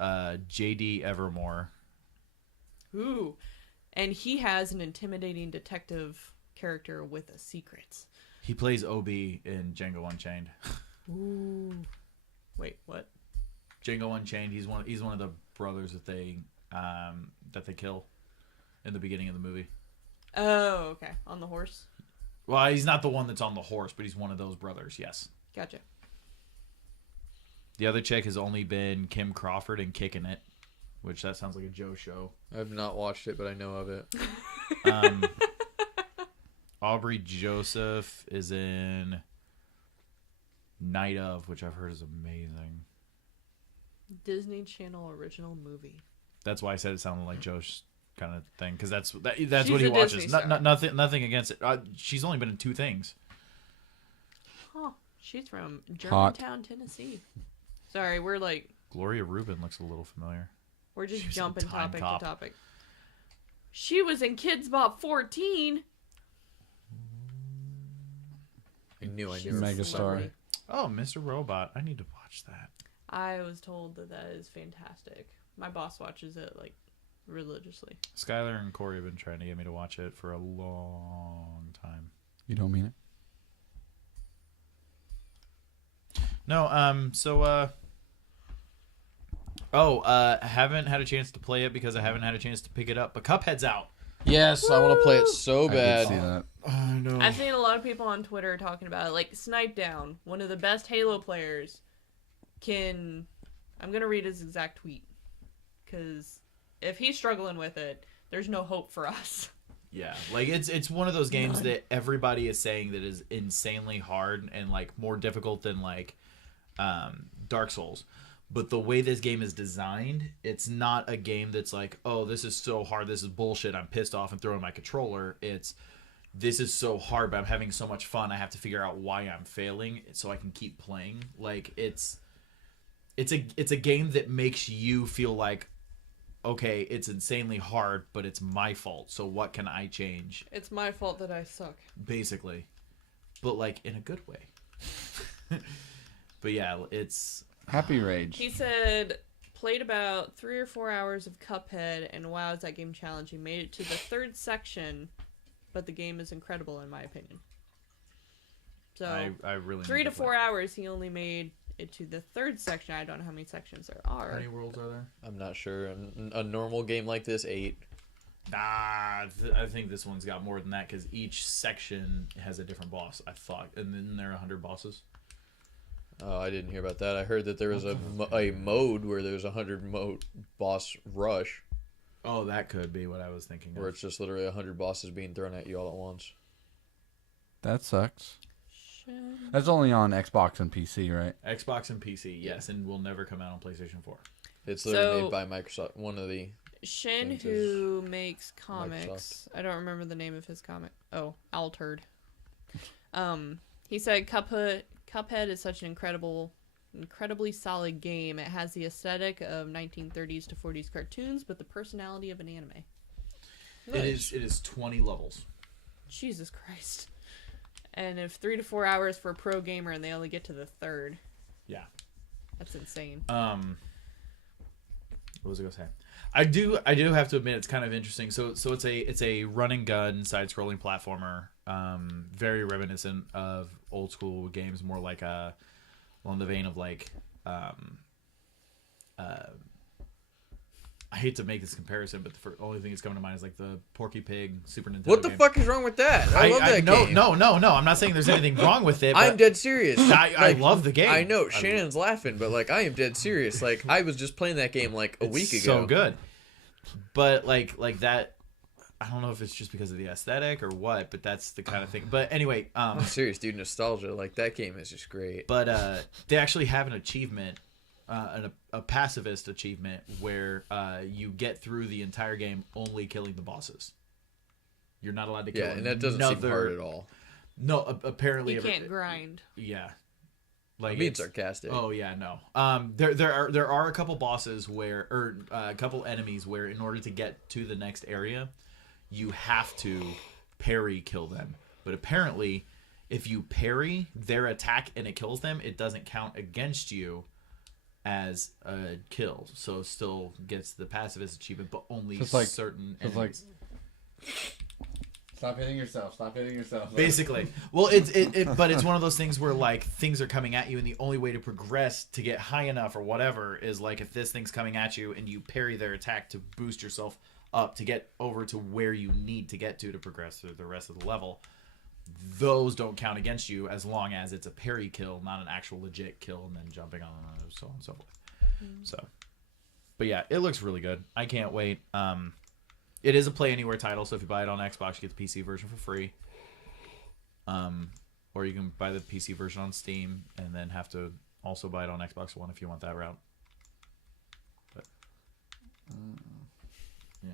J.D. Evermore. Ooh. And he has an intimidating detective character with a secret. He plays Obi in Django Unchained. Ooh. Wait, what? Django Unchained. He's one of the brothers that they kill in the beginning of the movie. Oh, okay. On the horse? Well, he's not the one that's on the horse, but he's one of those brothers. Yes. Gotcha. The other chick has only been Kim Crawford in Kickin' It, which that sounds like a Joe show. I've not watched it, but I know of it. Aubrey Joseph is in Night Of, which I've heard is amazing. Disney Channel original movie. That's why I said it sounded like Joe's kind of thing, because that's She's what he a Disney watches. star. Nothing against it. She's only been in 2 things. Huh. She's from Hot. Germantown, Tennessee. Sorry, we're like, Gloria Rubin looks a little familiar. we're just She was in jumping Time topic Cop. to topic. She was in Kids Bop 14. I knew I She's knew. a Megastar. celebrity. Oh, Mr. Robot. I need to watch that. I was told that is fantastic. My boss watches it like religiously. Skylar and Corey have been trying to get me to watch it for a long time. You don't mean it? No, haven't had a chance to play it because I haven't had a chance to pick it up, but Cuphead's out. Yes, I want to play it so I did bad. see that. I know. I've seen a lot of people on Twitter talking about it. Like Snipe Down, one of the best Halo players, I'm gonna read his exact tweet, because if he's struggling with it, there's no hope for us. Yeah, like it's one of those games that everybody is saying that is insanely hard and like more difficult than like Dark Souls. But the way this game is designed, it's not a game that's like, oh, this is so hard, this is bullshit, I'm pissed off and throwing my controller. This is so hard, but I'm having so much fun, I have to figure out why I'm failing so I can keep playing. Like, it's a game that makes you feel like, okay, it's insanely hard, but it's my fault, so what can I change? It's my fault that I suck. Basically. but like in a good way. But yeah, it's Happy Rage. He said played about 3 or 4 hours of Cuphead, and wow, is that game challenging. Made it to the 3rd section, but the game is incredible in my opinion. So I really 3 need to play. 4 hours, he only made it to the 3rd section. I don't know how many sections there are. How many worlds are there? I'm not sure. A normal game like this, 8. Nah, I think this one's got more than that because each section has a different boss. I thought, and then there are 100 bosses. Oh, I didn't hear about that. I heard that there was a mode where there's 100 boss rush, Oh, that could be what I was thinking where of. it's just literally 100 bosses being thrown at you all at once. That sucks. Shit. That's only on Xbox and PC, right? Xbox and PC, yes, and will never come out on PlayStation 4. It's literally So- made by Microsoft. One of the Shin, Things who makes comics, Microsoft. I don't remember the name of his comic. Oh, Altered. He said Cuphead is such an incredibly solid game. It has the aesthetic of 1930s to 40s cartoons, but the personality of an anime. It is 20 levels. Jesus Christ. And if 3 to 4 hours for a pro gamer and they only get to the 3rd, Yeah. that's insane. What was I gonna say? I do have to admit it's kind of interesting. So it's a run and gun side scrolling platformer. Very reminiscent of old school games, more like along the vein of like I hate to make this comparison, but the only thing that's coming to mind is like the Porky Pig Super Nintendo. What the game. fuck is wrong with that? I love that game. No. I'm not saying there's anything wrong with it. I'm But dead serious. I love the game. I know Shannon's laughing, but like I am dead serious. Like I was just playing that game like a week ago. So good, but like that. I don't know if it's just because of the aesthetic or what, but that's the kind of thing. But anyway, I'm serious, dude. Nostalgia. Like that game is just great. but they actually have an achievement, a pacifist achievement where you get through the entire game only killing the bosses. You're not allowed to kill. Yeah, and that doesn't seem hard at all. No, apparently You can't grind. Yeah, I'm like being it's- sarcastic. Oh yeah, no. There are a couple bosses where, or a couple enemies where, in order to get to the next area, you have to parry kill them. But apparently, if you parry their attack and it kills them, it doesn't count against you as a kill. So it still gets the pacifist achievement, but only So it's like- certain so it's like- enemies. Stop hitting yourself. Stop hitting yourself. Basically, well, but it's one of those things where like things are coming at you, and the only way to progress to get high enough or whatever is like if this thing's coming at you and you parry their attack to boost yourself up to get over to where you need to get to progress through the rest of the level. Those don't count against you as long as it's a parry kill, not an actual legit kill, and then jumping on and so on and so forth. So, but yeah, it looks really good. I can't wait. It is a Play Anywhere title, so if you buy it on Xbox, you get the PC version for free. Or you can buy the PC version on Steam and then have to also buy it on Xbox One if you want that route. But yeah,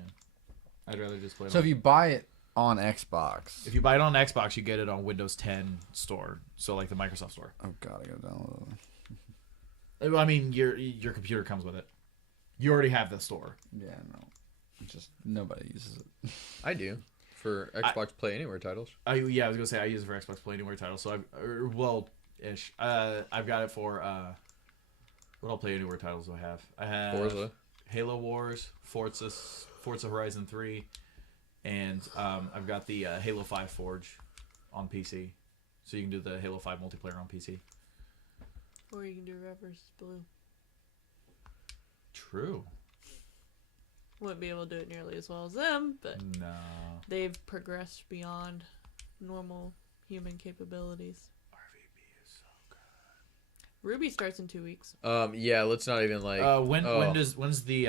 I'd rather just play it. So on... if you buy it on Xbox, If you buy it on Xbox, you get it on Windows 10 store, so like the Microsoft store. oh god, I gotta download it. I mean, your computer comes with it. You already have the store. Yeah, no, just nobody uses it. I do for Xbox Play Anywhere titles. I was gonna say I use it for Xbox Play Anywhere titles. So ish. I've got it for what all Play Anywhere titles do I have? I have Forza. Halo Wars, Forza Horizon 3, and I've got the Halo 5 Forge on PC, so you can do the Halo 5 multiplayer on PC. Or you can do Red vs. Blue. True. Wouldn't be able to do it nearly as well as them, but No. they've progressed beyond normal human capabilities. RVB is so good. Ruby starts in 2 weeks. Yeah, let's not even like. When's the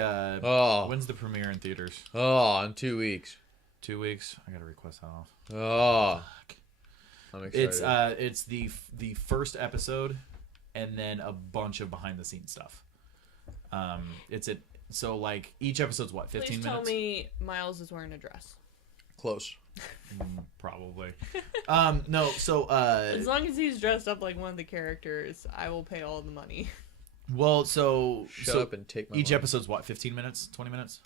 when's the premiere in theaters? In 2 weeks. 2 weeks. I gotta request that off. I'm excited. It's the first episode, and then a bunch of behind the scenes stuff. So like each episode's what, 15 Please minutes? tell me Miles is wearing a dress. Close. Probably. No. So As long as he's dressed up like one of the characters, I will pay all the money. well, so Shut so up and take my each money. episode's what, 15 minutes, 20 minutes,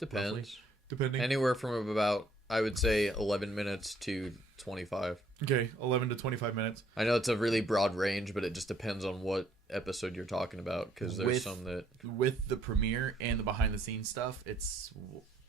Depends. depending. Anywhere from about, I would say, 11 minutes to 25. Okay, 11 to 25 minutes. I know it's a really broad range, but it just depends on what episode you're talking about, because there's some that... With the premiere and the behind-the-scenes stuff, it's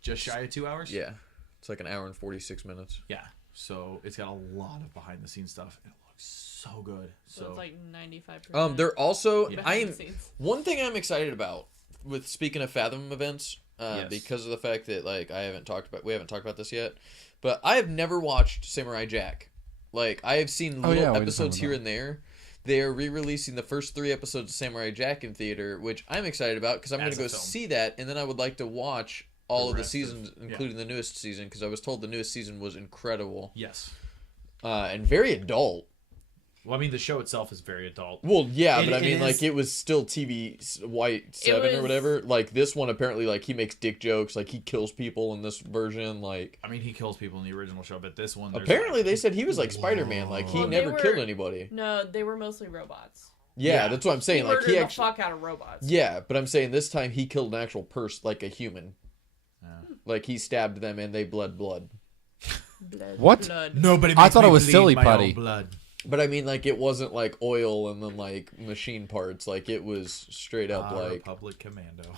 just shy of 2 hours? Yeah. It's like an hour and 46 minutes. Yeah. So it's got a lot of behind-the-scenes stuff. It looks so good. So it's like 95%. They're also... behind the scenes. One thing I'm excited about, with speaking of Fathom events, Yes. because of the fact that, like, we haven't talked about this yet, but I have never watched Samurai Jack. Like, I have seen little episodes here and there. They are re-releasing the first 3 episodes of Samurai Jack in theater, which I'm excited about because I'm going to go see that, and then I would like to watch all of the seasons, including the newest season, because I was told the newest season was incredible. Yes. And very adult. Well, I mean, the show itself is very adult. Well, yeah, but I mean, is... like, it was still TV White 7 or whatever. Like, this one, apparently, like, he makes dick jokes. Like, he kills people in this version. Like, I mean, he kills people in the original show, but this one... Apparently, they said he was like Spider-Man. Like, he never killed anybody. No, they were mostly robots. Yeah, that's what I'm saying. He like, murdered the fuck out of robots. Yeah, but I'm saying this time he killed an actual person, like a human. Yeah. Like, he stabbed them and they bled blood. What? Blood. Nobody I thought it was silly putty. Blood. But I mean, like, it wasn't like oil and then like machine parts. Like, it was straight up like Republic Commando.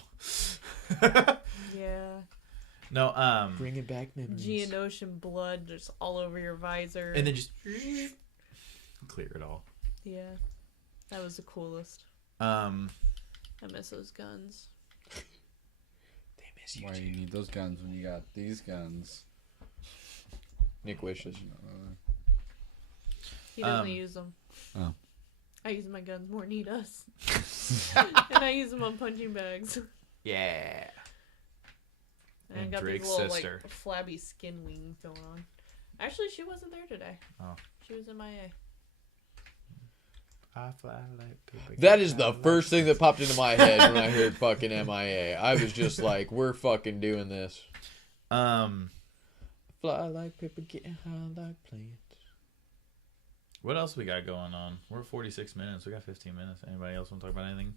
Yeah. No, bringing back memories. Geonosian blood just all over your visor. and then just clear it all. Yeah. That was the coolest. I miss those guns. They miss you Why do too. you need those guns when you got these guns? Nick wishes. He doesn't use them. Oh. I use my guns more than he does. And I use them on punching bags. Yeah. And I And got Drake's these little sister. like flabby skin wings going on. Actually, she wasn't there today. Oh. She was MIA. I fly like paper. That is the first thing that popped into my head when I heard fucking MIA. I was just like, we're fucking doing this. Fly like paper, getting high like plants. What else we got going on? We're at 46 minutes. We got 15 minutes. Anybody else want to talk about anything?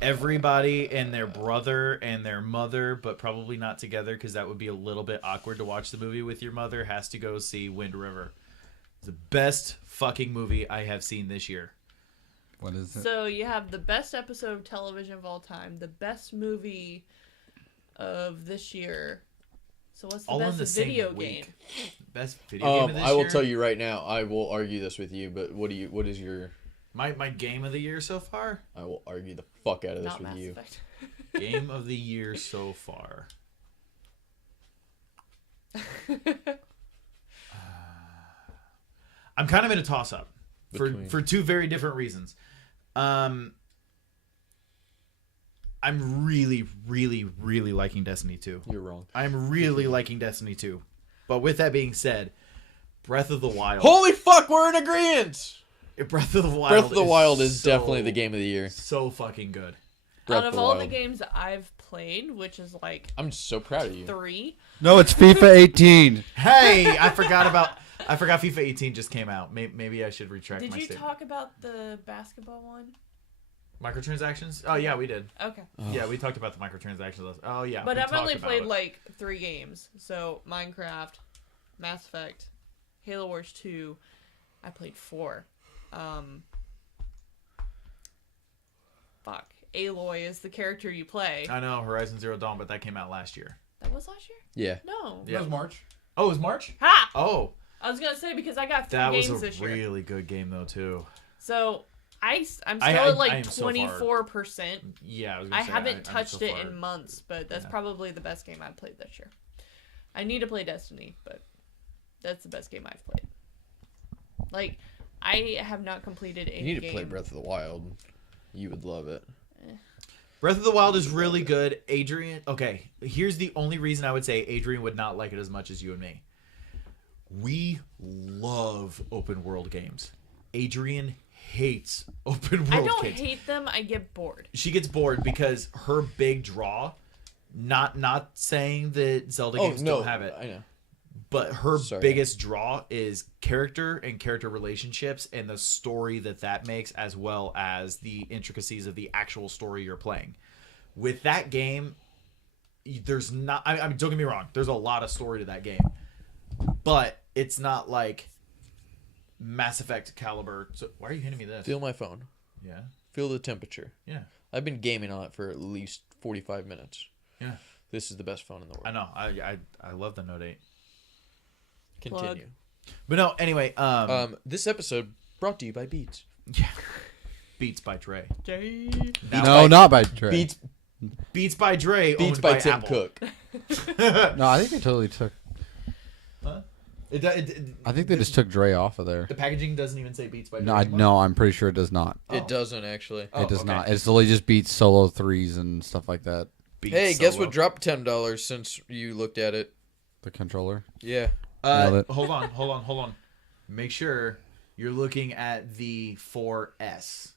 Everybody and their brother and their mother, but probably not together because that would be a little bit awkward to watch the movie with your mother, has to go see Wind River. It's the best fucking movie I have seen this year. What is it? So you have the best episode of television of all time, the best movie of this year. So what's the All in best the same video week. game? Best video game of this I will year? tell you right now, I will argue this with you, but what is your... My game of the year so far? I will argue the fuck out of this Not with Mass you. Effect. Game of the year so far. I'm kind of in a toss-up for two very different reasons. I'm really, really, really liking Destiny 2. You're wrong. I'm really liking Destiny 2. But with that being said, Breath of the Wild. Holy fuck, we're in agreement! Breath of the Wild. Breath of the Wild is so- definitely the game of the year. So fucking good. Breath Out of of the all the Wild. games that I've played, which is like I'm so proud of you. 3, No, it's FIFA 18. Hey, I forgot FIFA 18 just came out. Maybe I should retract did my you statement. talk about the basketball one? Microtransactions? Oh yeah, we did. Okay. Yeah, we talked about the microtransactions. Oh yeah. But we I've only talked about played it. like 3 games. So Minecraft, Mass Effect, Halo Wars 2. I played 4. Fuck. Aloy is the character you play. I know Horizon Zero Dawn, but that came out last year. That was last year? Yeah. No. Yeah. That was March. Oh, it was March? Ha! Oh, I was gonna say because I got 3 that games was a this year. really good game though too. So I'm still I at like am so far. 24%. Yeah, I was gonna I say, haven't I'm touched so it far. in months, but that's Yeah. probably the best game I've played this year. I need to play Destiny, but that's the best game I've played. Like, I have not completed any You need to game. play Breath of the Wild. You would love it. Breath of the Wild is really good. Adrian, okay, here's the only reason I would say Adrian would not like it as much as you and me. We love open world games. Adrian hates open world I don't games. hate them. I get bored. She gets bored because her big draw, not saying that Zelda games don't have it, I know. but her Sorry. biggest draw is character and character relationships and the story that makes, as well as the intricacies of the actual story you're playing. With that game, there's not, I mean, don't get me wrong, there's a lot of story to that game, but it's not like Mass Effect caliber. So why are you hitting me this? Feel my phone. Yeah. Feel the temperature. Yeah. I've been gaming on it for at least 45 minutes. Yeah. This is the best phone in the world. I know. I love the Note 8. Continue. But no, anyway, This episode brought to you by Beats. yeah. Beats by Dre. Jay. No, not by Trey. Beats by Dre. Beats owned by Tim Apple. Cook. No, I think they totally took. Huh? I think they just took Dre off of there. The packaging doesn't even say Beats by Dre. No, no, I'm pretty sure it does not. It doesn't actually. Oh, It does okay. not. It's literally just Beats solo threes and stuff like that. Beats Hey, guess solo. what dropped $10 since you looked at it? The controller. Yeah. Nailed it. Hold on. Make sure you're looking at the 4S.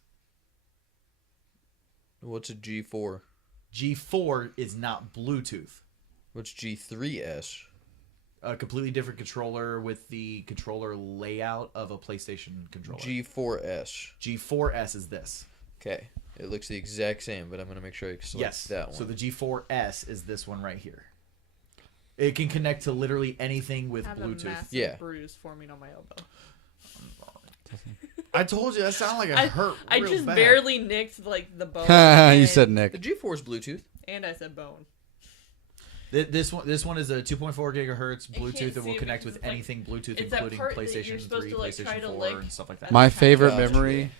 What's a G4? G4 is not Bluetooth. What's G3S? A completely different controller with the controller layout of a PlayStation controller. G4S. G4S is this. Okay. It looks the exact same, but I'm going to make sure I select Yes. that one. So the G4S is this one right here. It can connect to literally anything with I have a Bluetooth. massive Yeah. bruise forming on my elbow. I told you that sounded like it hurt. I real just bad. barely nicked like the bone. You and- said the Nick. G4 is Bluetooth. And I said bone. This one is a 2.4 gigahertz I can't Bluetooth and see will it connect because with it's like- anything Bluetooth, it's that including part that you're PlayStation supposed 3, to, like, try PlayStation to 4, lick and stuff like that. My favorite Gotcha. memory,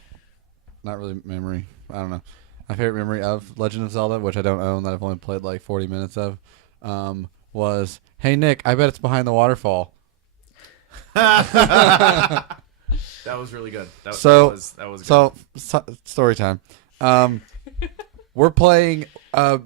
not really memory, I don't know. My favorite memory of Legend of Zelda, which I don't own, that I've only played like 40 minutes of, was, hey Nick, I bet it's behind the waterfall. That was really good. That was good. So, story time. We're playing.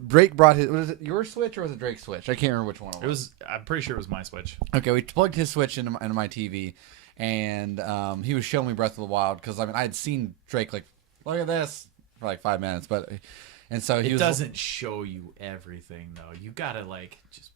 Drake brought his. Was it your Switch or was it Drake's Switch? I can't remember which one it was. I'm pretty sure it was my Switch. Okay, we plugged his Switch into my TV, and he was showing me Breath of the Wild because I had seen Drake like, look at this for like 5 minutes, and so he It was. doesn't show you everything though. You gotta like just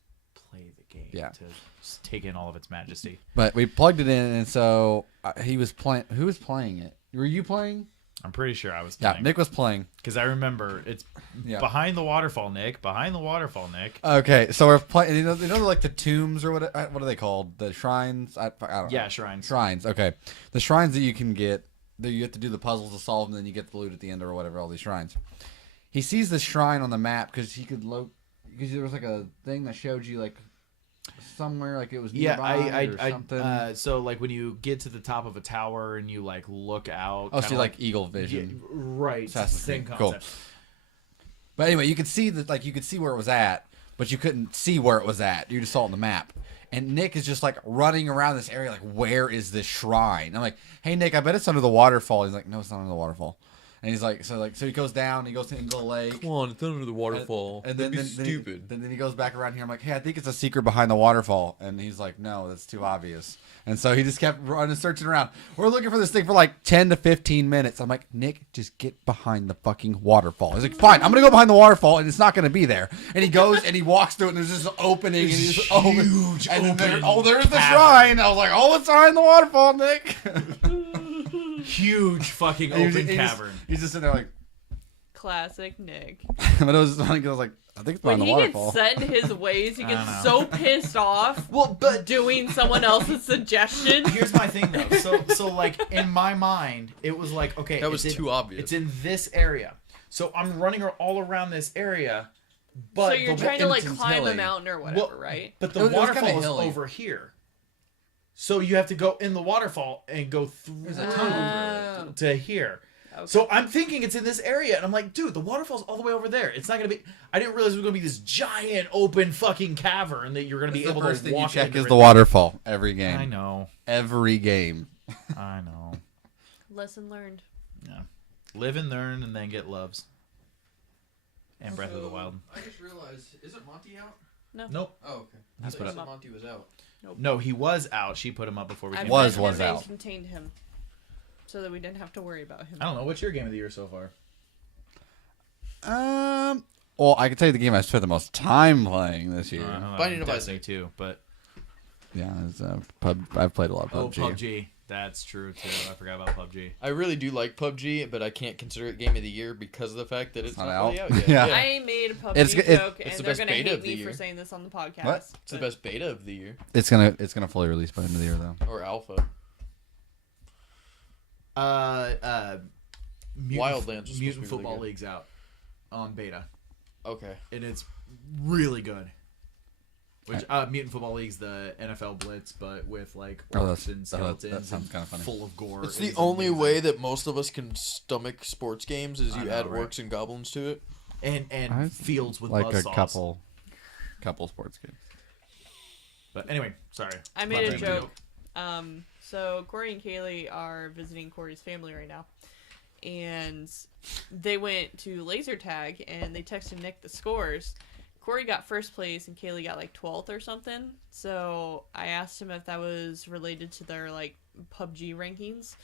play the game to just take in all of its majesty. But we plugged it in, and so he was playing. Who was playing it? Were you playing? I'm pretty sure I was Yeah, playing. Nick was playing. Because I remember it's behind the waterfall, Nick. Behind the waterfall, Nick. Okay, so we're playing. You know, like the tombs or what are they called? The shrines? I don't know. Yeah, shrines. Shrines. Okay, the shrines that you can get. That you have to do the puzzles to solve, and then you get the loot at the end or whatever. All these shrines. He sees the shrine on the map because he could because there was like a thing that showed you like somewhere like it was nearby or something. So like when you get to the top of a tower and you like look out. Oh, so like eagle vision. Yeah, right. Assassin's Same Creed. concept. Cool. But anyway, you could see that, like, you could see where it was at, but you couldn't see where it was at. You just saw it on the map. And Nick is just like running around this area, like, where is this shrine? I'm like, hey Nick, I bet it's under the waterfall. He's like, no, it's not under the waterfall. And he's like, so he goes down, he goes into the lake. Come on, it's under the waterfall. And That'd then be stupid. Then he goes back around here. I'm like, hey, I think it's a secret behind the waterfall. And he's like, no, that's too obvious. And so he just kept running, searching around. We're looking for this thing for like 10 to 15 minutes. I'm like, Nick, just get behind the fucking waterfall. He's like, fine, I'm going to go behind the waterfall, and it's not going to be there. And he goes and he walks through it, and there's this opening. And he's huge and then open there's the cavern. shrine. I was like, oh, it's behind the waterfall, Nick. Huge fucking And open cavern. He's just sitting there like, Classic Nick. but it was funny 'cause I was like, I think it's When behind the he waterfall. gets set in his ways, he I gets don't know. so pissed off Well, but doing someone else's suggestion. here's my thing though. So like in my mind, it was like, okay, That was it's too obvious. It's in this area. So I'm running all around this area. But So you're the- trying to like it's climb a hilly. mountain or whatever, right? But the It was kinda waterfall is hilly. over here. So you have to go in the waterfall and go through There's a tunnel through it. to here. Okay. So I'm thinking it's in this area, and I'm like, dude, the waterfall's all the way over there. It's not gonna be. I didn't realize it was gonna be this giant open fucking cavern that you're gonna be The able first to thing you walk check into is it. the waterfall every game. I know. Every game. I know. Lesson learned. Yeah. Live and learn, and then get loves. And Breath of the Wild. I just realized, isn't Monty out? Nope. Oh, okay. He's I thought put you up. said Monty was out. No, he was out. She put him up before we I came. Was read him and out. contained him, so that we didn't have to worry about him. I don't know. What's your game of the year so far? Well, I can tell you the game I spent the most time playing this year. Binding of Destiny 2, but Yeah, it's I've played a lot of PUBG. PUBG. That's true too. I forgot about PUBG. I really do like PUBG, but I can't consider it game of the year because of the fact that it's not not really out. out yet. Yeah. I made a PUBG It's- joke, it's and the they're best gonna beta hate of the me year. for saying this on the podcast. What? It's the best beta of the year, It's gonna fully release by the end of the year though. or alpha. Wildlands was supposed to Mutant be Football really good. League's out on beta, Okay. and it's really good. Which Mutant Football League's the NFL Blitz, but with like orcs and skeletons. that sounds and kinda funny. Full of gore. It's It the is only amazing. way that most of us can stomach sports games is I you know, add right? orcs and goblins to it. And I fields with like a buzzsaws. couple sports games. But anyway, sorry. I made a Love that joke. So Corey and Kaylee are visiting Corey's family right now, and they went to laser tag and they texted Nick the scores. Corey got first place and Kaylee got like 12th or something. So I asked him if that was related to their like PUBG rankings,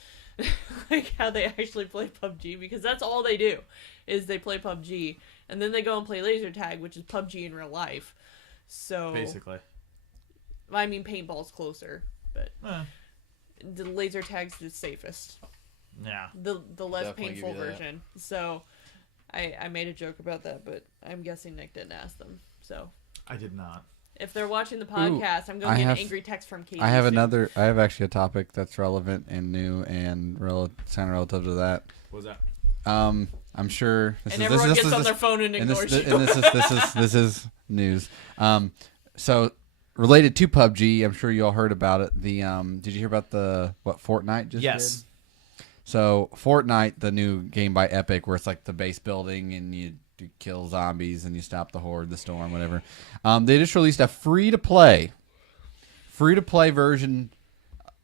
like how they actually play PUBG, because that's all they do is they play PUBG and then they go and play laser tag, which is PUBG in real life. So Basically. I mean, paintball's closer, but Eh, the laser tag's the safest, yeah. the less Definitely give painful you that. version. So I made a joke about that, but I'm guessing Nick didn't ask them. So I did not. if they're watching the podcast, I'm going I to get have- an angry text from Katie. I have soon. I have actually a topic that's relevant and new and sound relative to that. What was that? I'm sure And everyone gets on their phone and and ignores this, you. and this is news. So related to PUBG, I'm sure you all heard about it. The did you hear about the what Fortnite just Yes. did? So Fortnite, the new game by Epic, where it's like the base building and you kill zombies and you stop the horde, the storm, whatever. They just released a free to play version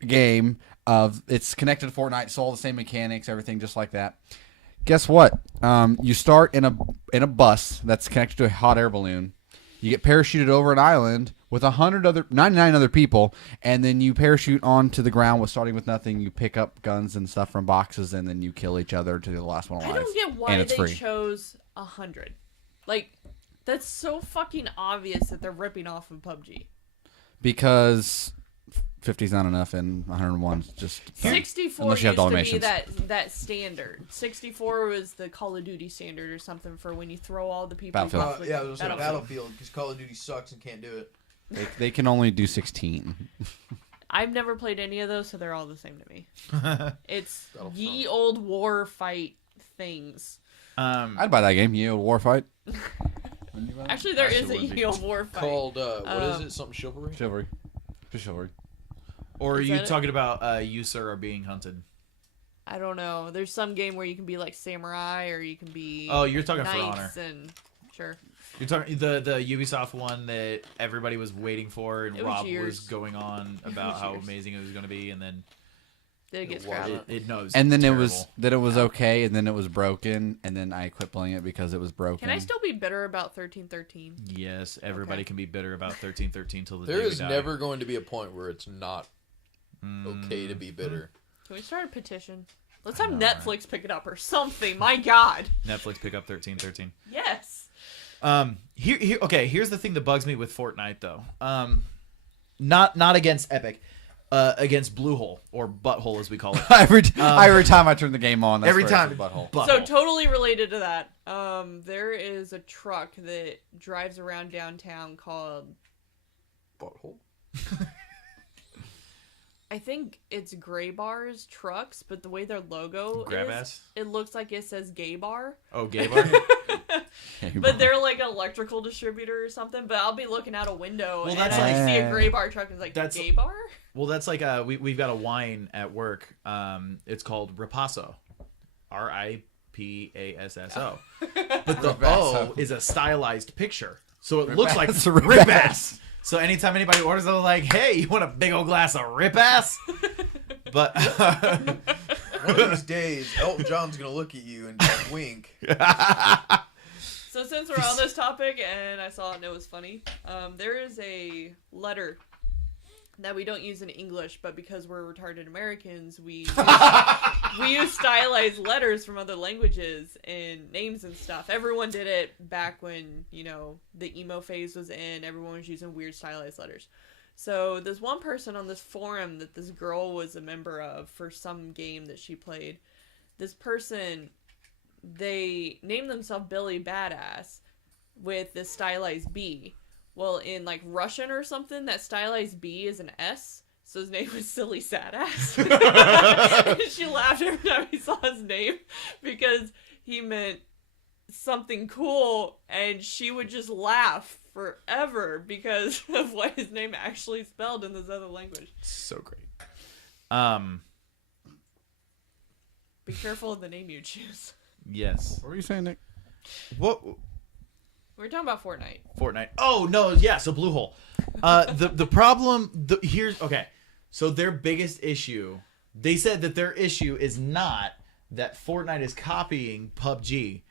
game of it's connected to Fortnite. It's all the same mechanics, everything just like that. Guess what? You start in a bus that's connected to a hot air balloon. You get parachuted over an island with 99 other people, and then you parachute onto the ground with starting with nothing. You pick up guns and stuff from boxes, and then you kill each other to the last one I alive. don't get why and it's they free. chose 100. Like, that's so fucking obvious that they're ripping off of PUBG. Because 50's not enough, and 101's just 64 unless you have used to be Dalmatians. that standard. 64 was the Call of Duty standard or something for when you throw all the people. Battlefield. across the Yeah, it was battlefield. Battlefield because Call of Duty sucks and can't do it. They can only do 16. I've never played any of those, so they're all the same to me. It's Battlefront. ye old war fight things. I'd buy that game, Ye Old Warfight. Actually, there is a Actually would be. ye old war fight. Called what is Um, it? Something chivalry. Chivalry. Just chivalry. Or are Is you that it? talking about you, sir, are being hunted? I don't know. There's some game where you can be like samurai or you can be. Oh, you're talking For Honor. knights and sure. You're talking the Ubisoft one that everybody was waiting for, and It was Rob was years. going on It about was how years. amazing it was going to be, and then Did it get It scrapped? wasn't. it knows. And then terrible. it was okay, and then it was broken, and then I quit playing it because it was broken. Can I still be bitter about 1313? Yes, everybody Okay. can be bitter about 1313 till the There day is we die. never going to be a point where it's not Mm. okay to be bitter. Can we start a petition? Let's I have know, Netflix pick it up or something. My God. Netflix pick up 1313. Yes. Here's the thing that bugs me with Fortnite though. Not against Epic, against Bluehole or Butthole as we call it. every time I turn the game on, that's Every where time. it's a butthole. Butthole. So totally related to that. There is a truck that drives around downtown called, Butthole. I think it's Gray Bar's trucks, but the way their logo Grab is, ass? it looks like it says Gay Bar. Oh, gay bar. But they're like an electrical distributor or something. But I'll be looking out a window Well, and that's I like- see a Gray Bar truck and it's like, That's- Gay Bar? Well, that's like we've got a wine at work. It's called Ripasso, Ripasso. But the O is a stylized picture, so it looks like Ripasso. rip ass. So anytime anybody orders, they're like, "Hey, you want a big old glass of rip ass?" But One of these days, Elton John's gonna look at you and just wink. So since we're on this topic and I saw it and it was funny, there is a letter that we don't use in English, but because we're retarded Americans, we use stylized letters from other languages and names and stuff. Everyone did it back when, the emo phase was in. Everyone was using weird stylized letters. So there's one person on this forum that this girl was a member of for some game that she played. This person, they named themselves Billy Badass with this stylized B. Well, in like Russian or something, that stylized B is an S. So his name was Silly Sad Ass. And she laughed every time he saw his name because he meant something cool, and she would just laugh forever because of what his name actually spelled in this other language. So great. Be careful of the name you choose. Yes. What were you saying, Nick? What? We're talking about Fortnite. Fortnite. Oh no, yeah. So Blue Hole. The problem. Here's okay. So their biggest issue. They said that their issue is not that Fortnite is copying PUBG.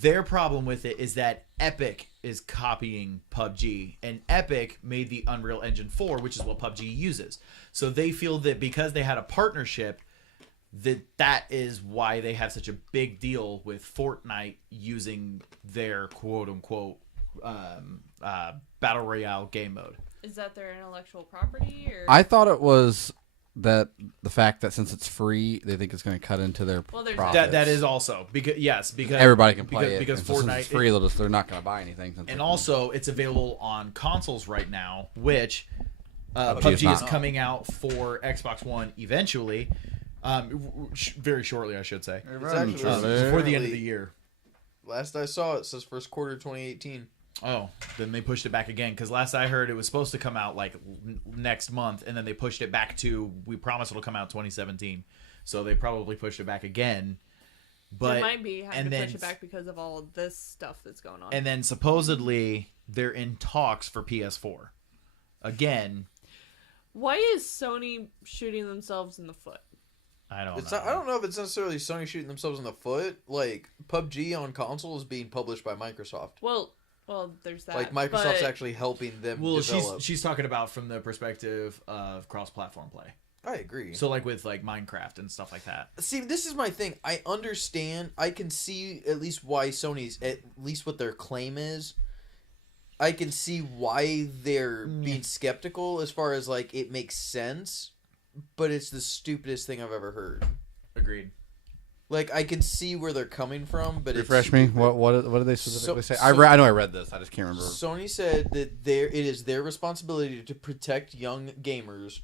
Their problem with it is that Epic is copying PUBG, and Epic made the Unreal Engine 4, which is what PUBG uses. So they feel that because they had a partnership, that is why they have such a big deal with Fortnite using their quote-unquote Battle Royale game mode. Is that their intellectual property? Or? I thought it was that the fact that since it's free, they think it's going to cut into their profits. That is also because everybody can play because it. Since Fortnite it's free, they're not going to buy anything. And also, it's available on consoles right now, which PUBG PUBG is is coming out for Xbox One eventually, very shortly, I should say, It's actually before the end of the year. Last I saw, it says first quarter 2018. Oh, then they pushed it back again because last I heard it was supposed to come out like next month, and then they pushed it back to we promise it'll come out 2017. So they probably pushed it back again. But it might be having to push it back because of all of this stuff that's going on. And then supposedly they're in talks for PS4 again. Why is Sony shooting themselves in the foot? I don't know. I don't know if it's necessarily Sony shooting themselves in the foot. Like, PUBG on console is being published by Microsoft. Well, there's that. Like, Microsoft's actually helping them develop. She's talking about from the perspective of cross-platform play. I agree. So, like, with, like, Minecraft and stuff like that. See, this is my thing. I understand. I can see at least why Sony's, at least what their claim is. I can see why they're being skeptical as far as, like, it makes sense. But it's the stupidest thing I've ever heard. Agreed. Like, I can see where they're coming from, but refresh it's me. stupid. What did they specifically say? so- I know I read this. I just can't remember. Sony said that it is their responsibility to protect young gamers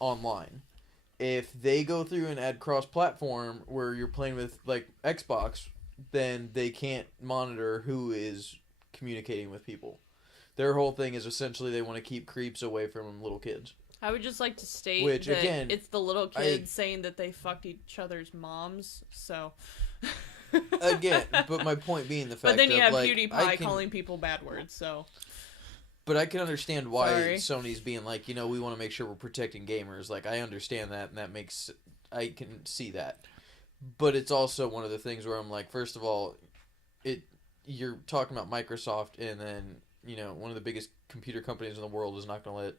online. If they go through and add cross-platform where you're playing with, like, Xbox, then they can't monitor who is communicating with people. Their whole thing is essentially they want to keep creeps away from little kids. I would just like to state Which, that again, it's the little kids saying that they fucked each other's moms, so... Again, but my point being the fact But then you have like, PewDiePie calling people bad words, so... But I can understand why Sorry. Sony's being like, we want to make sure we're protecting gamers. Like, I understand that, and that makes... I can see that. But it's also one of the things where I'm like, first of all, you're talking about Microsoft, and then, one of the biggest computer companies in the world is not going to let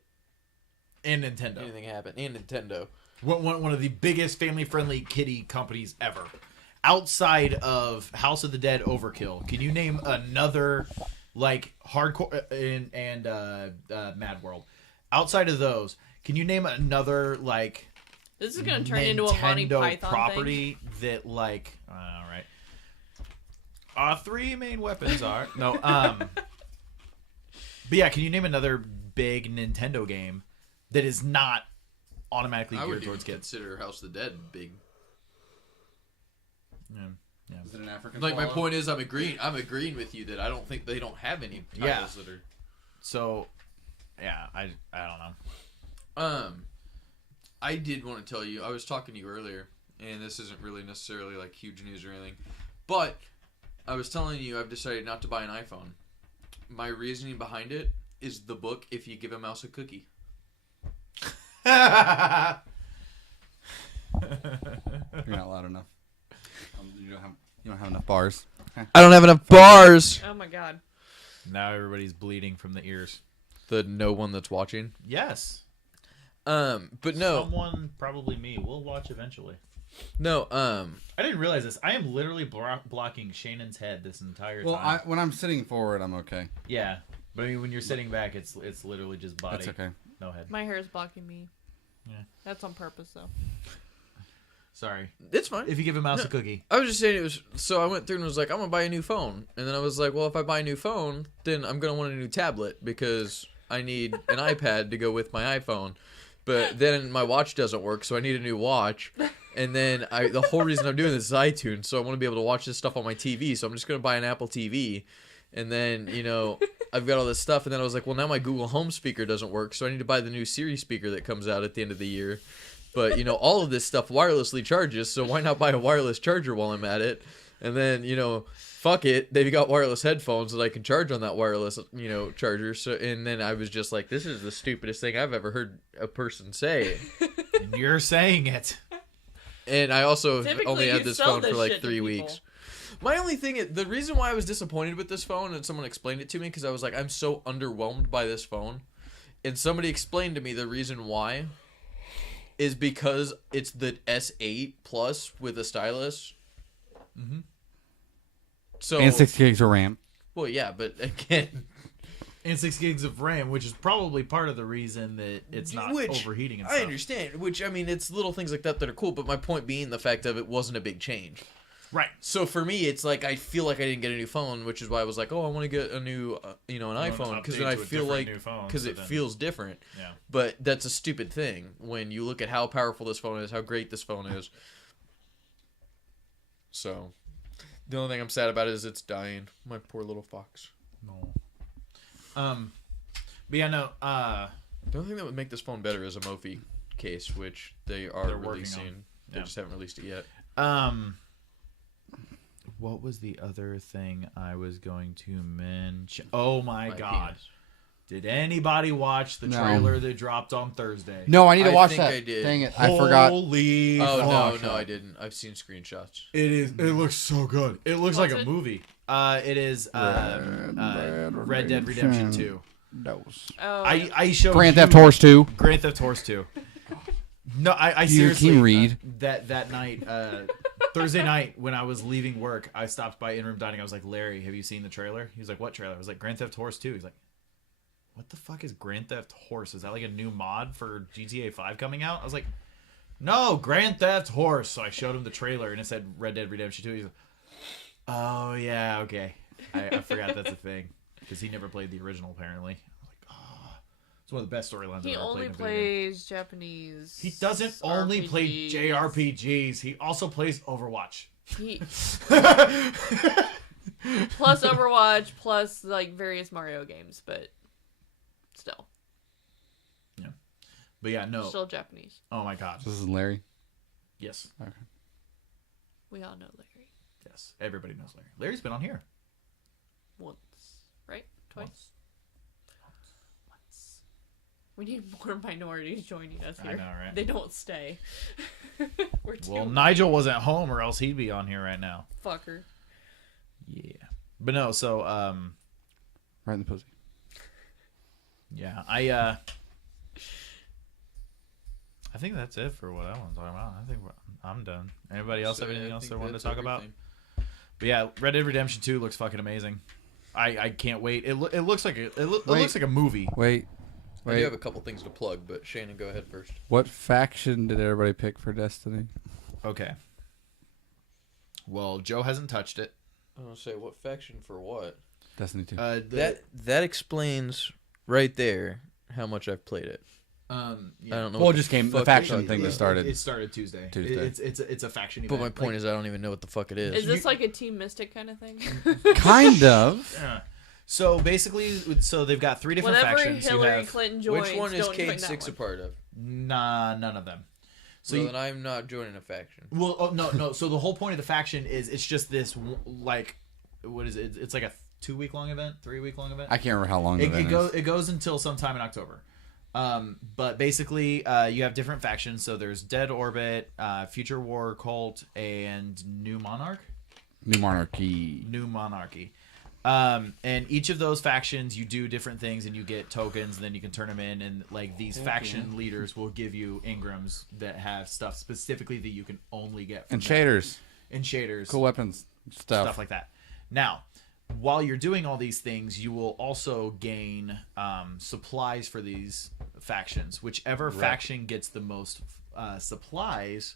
And Nintendo. anything happen. And Nintendo. One of the biggest family-friendly kiddie companies ever. Outside of House of the Dead Overkill, can you name another, like, hardcore and Mad World? Outside of those, can you name another, like... This is going to turn into a Monty Nintendo Python property that, like... all right. Our three main weapons are... No, But yeah, can you name another big Nintendo game that is not automatically geared towards kids? consider House of the Dead big. Yeah. Is it an African? Like, my point is, I'm agreeing with you that I don't think they don't have any titles that are... So, yeah, I don't know. I did want to tell you, I was talking to you earlier, and this isn't really necessarily like huge news or anything, but I was telling you I've decided not to buy an iPhone. My reasoning behind it is the book If You Give a Mouse a Cookie. You're not loud enough. You don't have enough bars. I don't have enough bars! Oh my god. Now everybody's bleeding from the ears. The no one that's watching. Yes. But no. Someone, probably me, will watch eventually. No, I didn't realize this. I am literally blocking Shannon's head this entire time. Well, when I'm sitting forward, I'm okay. Yeah. But I mean, when you're sitting back, it's literally just body. That's okay. No head. My hair is blocking me. Yeah. That's on purpose, though. Sorry. it's fine. If you give a mouse a cookie. I was just saying it was... So I went through and was like, I'm going to buy a new phone. And then I was like, well, if I buy a new phone, then I'm going to want a new tablet because I need an iPad to go with my iPhone. But then my watch doesn't work, so I need a new watch. And then the whole reason I'm doing this is iTunes, so I want to be able to watch this stuff on my TV. So I'm just going to buy an Apple TV. And then, I've got all this stuff. And then I was like, well, now my Google Home speaker doesn't work, so I need to buy the new Siri speaker that comes out at the end of the year. But, all of this stuff wirelessly charges, so why not buy a wireless charger while I'm at it? And then, fuck it, they've got wireless headphones that I can charge on that wireless, charger. So, and then I was just like, this is the stupidest thing I've ever heard a person say. And you're saying it. And I also Typically, only had you this sell phone for this like shit to 3 people. weeks. My only thing is, the reason why I was disappointed with this phone, and someone explained it to me, because I was like, I'm so underwhelmed by this phone. And somebody explained to me the reason why is because it's the S8 Plus with a stylus. Mm-hmm. So, And 6 gigs of RAM. well, yeah, but again, And 6 gigs of RAM, which is probably part of the reason that it's not overheating and stuff. I understand. Which, I mean, it's little things like that that are cool, but my point being the fact of it wasn't a big change. Right. So for me, it's like I feel like I didn't get a new phone, which is why I was like, oh, I want to get a new, an iPhone, because then I feel like because it feels different. Yeah. But that's a stupid thing when you look at how powerful this phone is, how great this phone is. So, the only thing I'm sad about is it's dying. My poor little fox. No. But yeah, no. The only thing that would make this phone better is a Mophie case, which they are They're working releasing. on. They Yeah. just haven't released it yet. What was the other thing I was going to mention? Oh my god. penis. Did anybody watch the No. trailer that dropped on Thursday? No, I need to I watch think that. I did. Dang it, I forgot. Holy Oh fuck. no, I didn't. I've seen screenshots. It looks so good. It looks like What's a it? movie. It is Red Dead Redemption 2. Those. Oh, I showed Grand you Theft Horse 2. Grand Theft Horse 2. No, I You seriously can read. that night Thursday night when I was leaving work, I stopped by in-room dining. I was like, Larry, have you seen the trailer? He was like, what trailer? I was like, Grand Theft Horse 2. He's like, what the fuck is Grand Theft Horse? Is that like a new mod for GTA 5 coming out? I was like, no, Grand Theft Horse. So I showed him the trailer and it said Red Dead Redemption 2. He's like, oh yeah, okay. I forgot that's a thing because he never played the original apparently. I was like, oh, it's one of the best storylines he I've ever only played in a video game. plays Japanese. He doesn't only play RPGs. JRPGs. He also plays Overwatch. He plus Overwatch plus like various Mario games, but still But yeah, no. still Japanese. Oh my god. This is Larry. Yes. Okay. We all know Larry Yes. Everybody knows Larry. Larry's been on here. once, right? Twice. Once. We need more minorities joining us I here. know, right? They don't stay. We're too Well, Nigel wasn't home or else he'd be on here right now. fucker. Yeah. But no, so Right in the pussy. yeah, I think that's it for what I want to talk about. I think I'm done. Anybody else have anything else they wanted to talk about? But yeah, Red Dead Redemption 2 looks fucking amazing. I can't wait. It looks like it looks like a movie. Wait. I do have a couple things to plug, but Shannon, go ahead first. What faction did everybody pick for Destiny? Okay. Well, Joe hasn't touched it. I don't say what faction for what. Destiny 2. That explains right there how much I've played it. yeah. I don't know. Well, what it just came the fuck faction it thing is. that started. It started Tuesday. Tuesday. It's a faction But event. my point is, I don't even know what the fuck it is. Is this like a Team Mystic kind of thing? Kind of. Yeah. So basically, they've got 3 different Whenever factions. Hillary Clinton joins, Which one is don't join Cade that 6 a one. part of? Nah, none of them. So So then I'm not joining a faction. well, oh, no. So the whole point of the faction is it's just this like, what is it? It's like a 2-week long event, 3-week long event. I can't remember how long the event is. It goes until sometime in October. But basically, you have different factions. So there's Dead Orbit, Future War Cult, and New Monarch. New Monarchy. New Monarchy. And each of those factions, you do different things, and you get tokens, and then you can turn them in, and like these faction leaders will give you engrams that have stuff specifically that you can only get from And them. shaders. And shaders, Cool weapons. stuff like that. Now, while you're doing all these things, you will also gain supplies for these factions. Whichever faction gets the most supplies,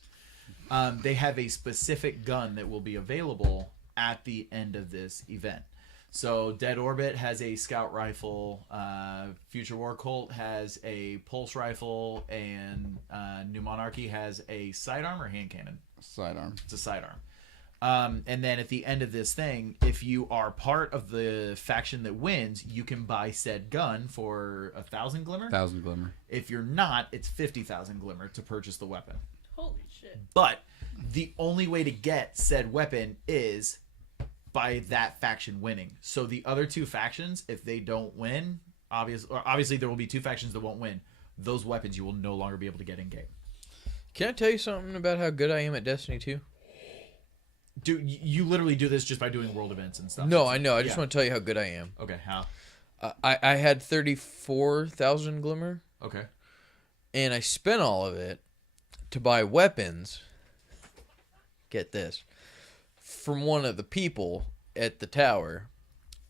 they have a specific gun that will be available at the end of this event. So Dead Orbit has a scout rifle, Future War Cult has a pulse rifle, and New Monarchy has a sidearm or hand cannon. Sidearm. It's a sidearm. And then at the end of this thing, if you are part of the faction that wins, you can buy said gun for 1,000 glimmer. 1,000 glimmer. If you're not, it's 50,000 glimmer to purchase the weapon. Holy shit. But the only way to get said weapon is by that faction winning. So the other two factions, if they don't win, obviously there will be two factions that won't win. Those weapons you will no longer be able to get in game. Can I tell you something about how good I am at Destiny 2? Dude, you literally do this just by doing world events and stuff. No, I know. I just Yeah. want to tell you how good I am. Okay, how? I had 34,000 glimmer, Okay. and I spent all of it to buy weapons. Get this. From one of the people at the tower.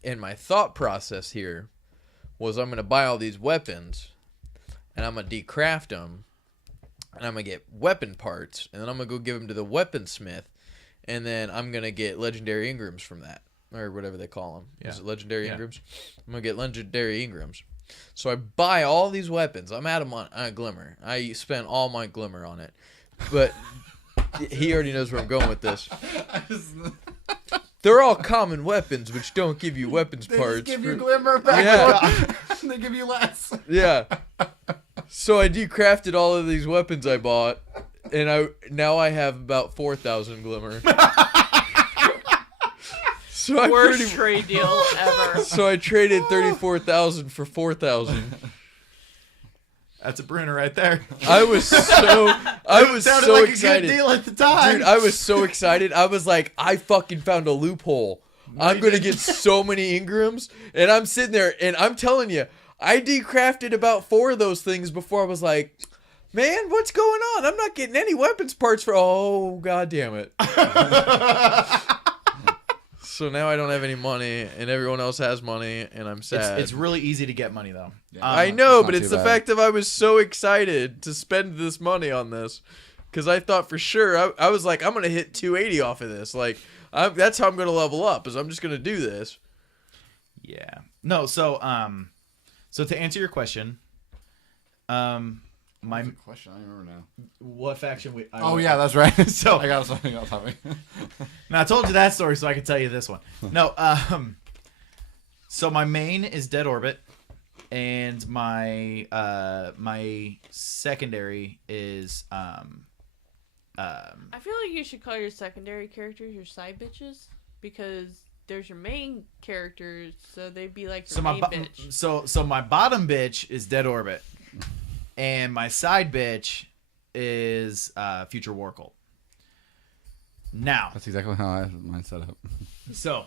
And my thought process here was I'm going to buy all these weapons, and I'm going to decraft them, and I'm going to get weapon parts, and then I'm going to go give them to the weaponsmith, and then I'm going to get legendary Ingrams from that, or whatever they call them. Yeah. Is it legendary Yeah. Ingrams? I'm going to get legendary Ingrams. So I buy all these weapons. I'm out of my Glimmer. I spent all my Glimmer on it. But he already knows where I'm going with this. They're all common weapons, which don't give you weapons They parts. just give you for- glimmer back. Yeah. They give you less. Yeah. So I decrafted all of these weapons I bought, and now I have about 4,000 Glimmer. So I Worst trade deal ever. So I traded 34,000 for 4,000. That's a Bruner right there. I was so Sounded so like excited. a good deal at the time. Dude, I was so excited. I was like, I fucking found a loophole. I'm going to get so many Ingrams. And I'm sitting there, and I'm telling you, I decrafted about 4 of those things before I was like, man, what's going on? I'm not getting any weapons parts for... Oh, God damn it. So now I don't have any money, and everyone else has money, and I'm sad. It's really easy to get money, though. Yeah. I know, It's not but it's too the bad. fact that I was so excited to spend this money on this, because I thought for sure I was like, I'm gonna hit 280 off of this. Like, that's how I'm gonna level up. Is I'm just gonna do this. Yeah. No, so to answer your question, my Question, I don't remember now. what faction we Oh yeah, that's right. So- I got something else happening. Now I told you that story so I could tell you this one. No, so my main is Dead Orbit, and my my secondary is I feel like you should call your secondary characters your side bitches, because there's your main characters, so they'd be like your so my main bo- bitch. so my bottom bitch is Dead Orbit, and my side bitch is Future War Cult. Now, That's exactly how I have mine set up. so,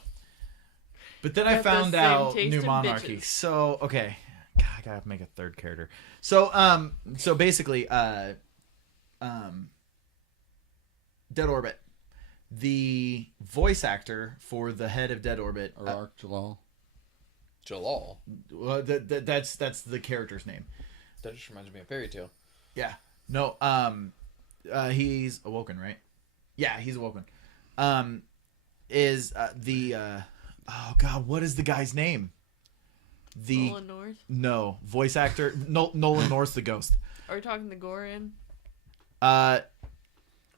but then I Got the found same out taste New in Monarchy. bitches. So okay, God, I gotta make a third character. So so basically, Dead Orbit, the voice actor for the head of Dead Orbit, Arak Jalal. Jalal. that's the character's name. That just reminds me of Fairy Tale. Yeah. No. He's awoken, right? Yeah, he's awoken. Is the oh god, what is the guy's name? The Nolan North? no voice actor. Nolan North's the ghost. Are we talking the Goran? Uh,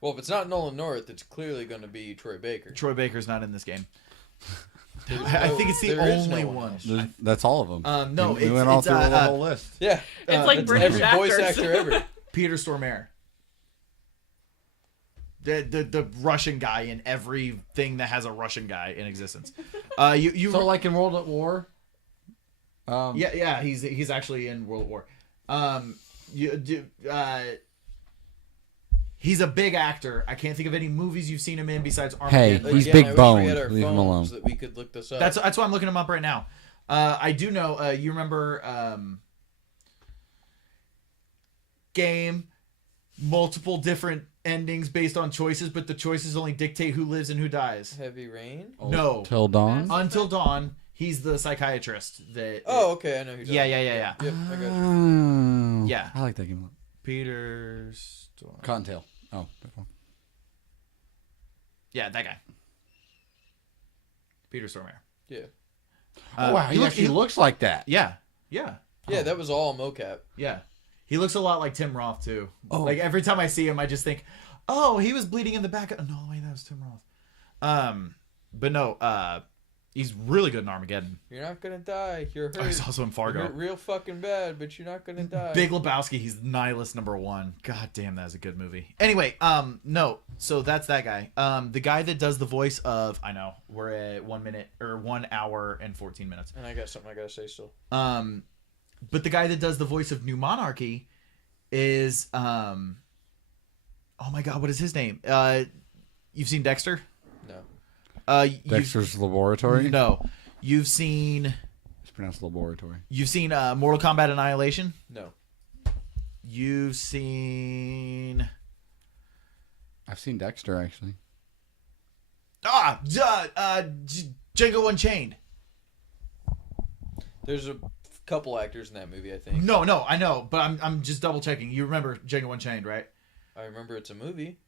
Well, if it's not Nolan North, it's clearly going to be Troy Baker. Troy Baker's not in this game. There's I think it's the there is only no one. else. That's all of them. No, we went all through the whole list. Yeah, It's like that's British every voice actors. actor ever. Peter Stormare. The Russian guy in everything that has a Russian guy in existence. You So like in World at War. yeah he's actually in World War. He's a big actor. I can't think of any movies you've seen him in besides Armageddon. Hey, he's Again, big I wish we boned. had our Leave him phones alone. That we could look this up. That's why I'm looking him up right now. I do know. You remember game, multiple different endings based on choices, but the choices only dictate who lives and who dies. Heavy Rain. No, Till dawn. Until Dawn. He's the psychiatrist that. Oh, okay, I know who. Yeah. Yep, I got you. Oh, Yeah. I like that game a lot. Peter Storm. Cottontail. Oh, that one. Yeah, that guy. Peter Stormare. Yeah. Oh, wow, he actually looks like that. Yeah. Yeah, that was all mocap. Yeah. He looks a lot like Tim Roth, too. Oh. Like, every time I see him, I just think, oh, he was bleeding in the back. No, wait, that was Tim Roth. But no, he's really good in Armageddon. You're not gonna die. You're hurt. Oh, he's also in You're Fargo. hurt real fucking bad, but you're not gonna die. Big Lebowski, he's nihilist #1. God damn, that is a good movie. Anyway, no, so that's that guy. The guy that does the voice of, I know, we're at 1 hour and 14 minutes. And I got something I gotta say still. But the guy that does the voice of New Monarchy is, oh my god, what is his name? You've seen Dexter? No. Dexter's Laboratory? No. You've seen It's pronounced Laboratory. Mortal Kombat Annihilation? No. You've seen I've seen Dexter, actually. Django Unchained. There's a couple actors in that movie, I think. No, I know, but I'm just double checking. You remember Django Unchained, right? I remember it's a movie.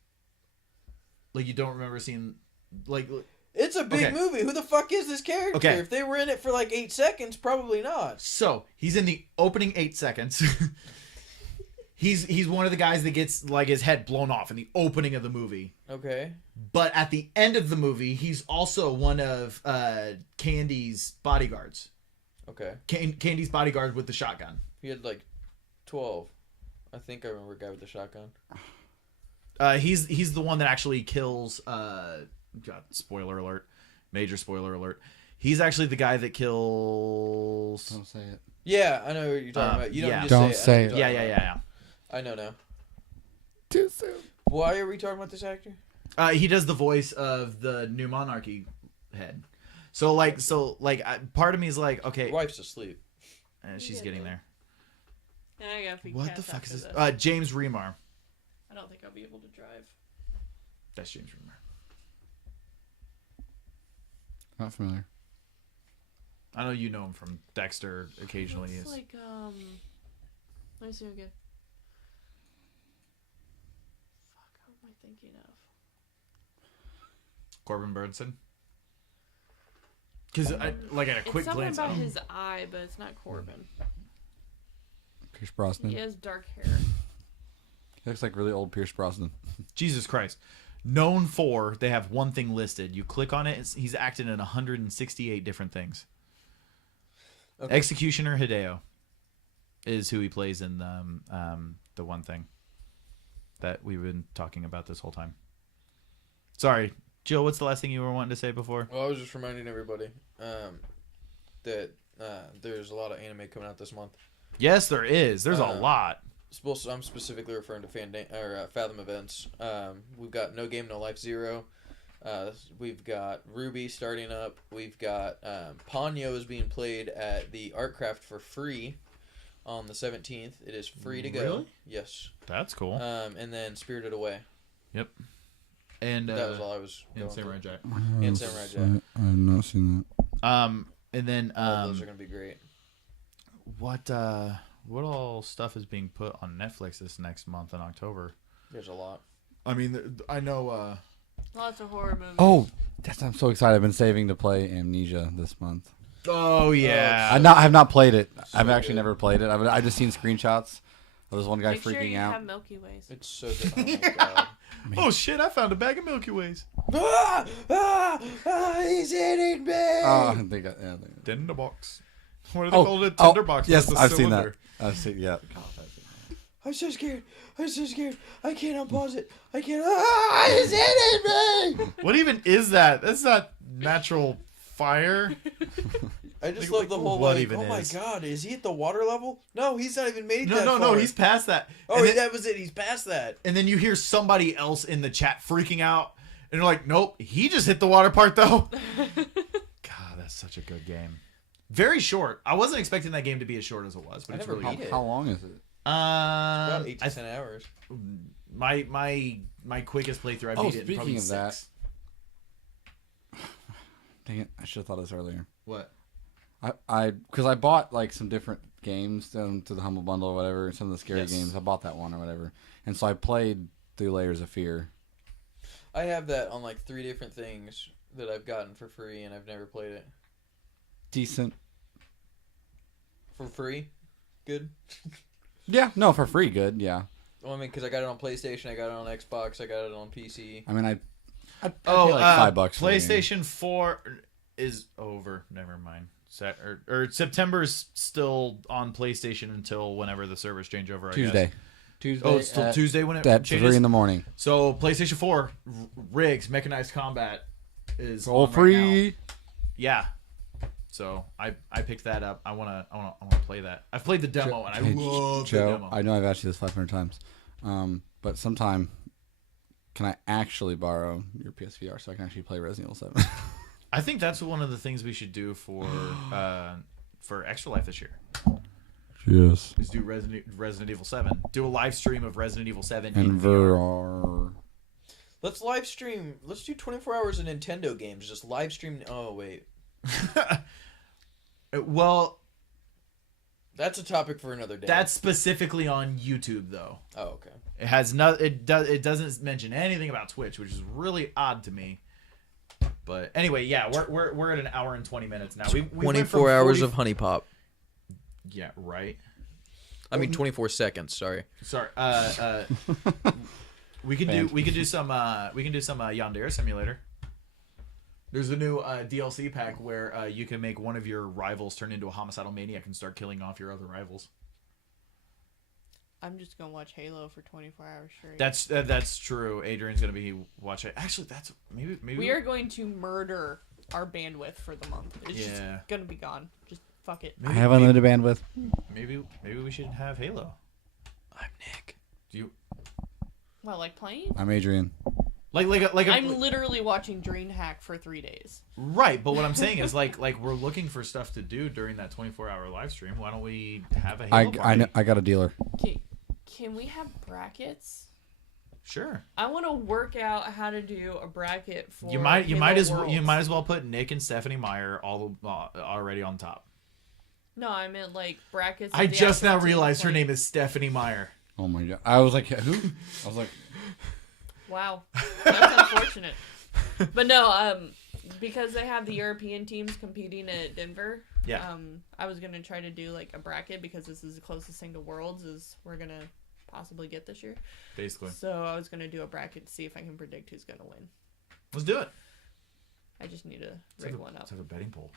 Like you don't remember seeing like It's a big Okay. movie. Who the fuck is this character? Okay. If they were in it for like 8 seconds, probably not. so he's in the opening 8 seconds. he's one of the guys that gets like his head blown off in the opening of the movie. Okay. But at the end of the movie, he's also one of Candy's bodyguards. Okay. Candy's bodyguard with the shotgun. He had like 12. I think I remember a guy with the shotgun. He's the one that actually kills. God, spoiler alert! Major spoiler alert! He's actually the guy that kills. Don't say it. Yeah, I know what you're talking about. You don't yeah. just Don't say it. I know say what it. you're Yeah. talking about. I know now. Too soon. Why are we talking about this actor? He does the voice of the New Monarchy head. So part of me is like, okay, Wife's asleep. she's getting there. And I gotta feed What the cats fuck is after this? James Remar. I don't think I'll be able to drive. That's James Remar. Not familiar. I know you know him from Dexter occasionally. It's Is like let me see again. Fuck, who am I thinking of? Corbin Burnson. Because at a quick It's something glance, about his eye, but it's not Corbin. Pierce Brosnan. He has dark hair. He looks like really old Pierce Brosnan. Jesus Christ. Known for, they have one thing listed. You click on it, he's acted in 168 different things. Okay. Executioner Hideo is who he plays in the one thing that we've been talking about this whole time. Sorry, Jill, what's the last thing you were wanting to say before? Well, I was just reminding everybody that there's a lot of anime coming out this month. Yes, there is. There's a lot. I'm specifically referring to Fathom events. We've got No Game No Life 0. We've got Ruby starting up. We've got Ponyo is being played at the Artcraft for free on the 17th. It is free to go. Really? Yes. That's cool. And then Spirited Away. Yep. And That was all I was going and Samurai through. Jack. And Samurai Jack. I have not seen that. And then All those are going to be great. what all stuff is being put on Netflix this next month in October? There's a lot. I mean, I know. Lots of horror movies. Oh, I'm so excited. I've been saving to play Amnesia this month. Oh yeah. I have not played it. I've So actually good. never played it. I've just seen screenshots of this one guy Make sure freaking you out. have Milky Ways. It's so good. Oh, my God. Oh shit! I found a bag of Milky Ways. He's eating me! Oh, I think yeah. Tinderbox. What are they called? A tinderbox. Yes, with a I've seen that. cylinder. I've seen yeah. I'm so scared. I'm so scared. I can't unpause it. I can't. He's eating me! What even is that? That's not natural fire. I just Like, love the whole what like. even Oh my is? god, is he at the water level? No, he's not even made that. No. far. He's past that. Oh, and, then, that was it. He's past that. and then you hear somebody else in the chat freaking out, and you're like, "Nope, he just hit the water part though." God, that's such a good game. Very short. I wasn't expecting that game to be as short as it was, but I it's never really beat good. it. How long is it? About 8 to 10 hours. My quickest playthrough, I beat it in speaking probably of 6. that. Dang it! I should have thought of this earlier. What? Because I bought like some different games to the Humble Bundle or whatever, some of the scary Yes. games. I bought that one or whatever, and so I played through Layers of Fear. I have that on like 3 different things that I've gotten for free, and I've never played it. decent. For free. Good. Yeah, no, for free, good. Yeah. Well, I mean, because I got it on PlayStation, I got it on Xbox, I got it on PC. I mean, I pay Oh, like $5 for the game. PlayStation 4 is over. Never mind. September is still on PlayStation until whenever the servers change over. I Tuesday. Guess. Tuesday. Oh, it's still Tuesday when it at changes. 3 in the morning. So PlayStation 4 rigs mechanized combat is All on right free. now. Yeah. So I picked that up. I wanna play that. I've played the demo and I love the Joe, demo. I know I've asked you this 500 times, but sometime can I actually borrow your PSVR so I can actually play Resident Evil 7? I think that's one of the things we should do for Extra Life this year. Yes. Is do Resident Evil 7. Do a live stream of Resident Evil 7 And in VR. VR. Let's live stream. Let's do 24 hours of Nintendo games. Just live stream. Oh, wait. Well, That's a topic for another day. that's specifically on YouTube though. Oh, okay. It has no. It doesn't mention anything about Twitch, which is really odd to me. But anyway, yeah, we're at an hour and 20 minutes now. We went from 24 hours 40 of Honey Pop. Yeah, right. I mean, 24 seconds. Sorry. Sorry. We can do some Yandere Simulator. There's a new DLC pack where you can make one of your rivals turn into a homicidal maniac and start killing off your other rivals. I'm just gonna watch Halo for 24 hours straight. That's true. Adrian's gonna be watching. Actually, that's maybe We are going to murder our bandwidth for the month. It's just Yeah. gonna be gone. Just fuck it. I have unlimited bandwidth. Maybe we should have Halo. I'm Nick. Do you Well, like playing? I'm Adrian. I'm literally watching DreamHack for 3 days. Right, but what I'm saying is like we're looking for stuff to do during that 24-hour live stream. Why don't we have a Halo party? I got a dealer. Can we have brackets? Sure. I want to work out how to do a bracket for You might Halo as Worlds. well put Nick and Stephanie Meyer all already on top. No, I meant like brackets. I of the just now actual teams realized her playing. name is Stephanie Meyer. Oh my god. I was like, who? I was like, Wow, that's unfortunate. But no, because they have the European teams competing at Denver. Yeah. I was gonna try to do like a bracket because this is the closest thing to Worlds as we're gonna possibly get this year. Basically. So I was gonna do a bracket to see if I can predict who's gonna win. Let's do it. I just need to Let's rig have one up. Let's have a betting poll.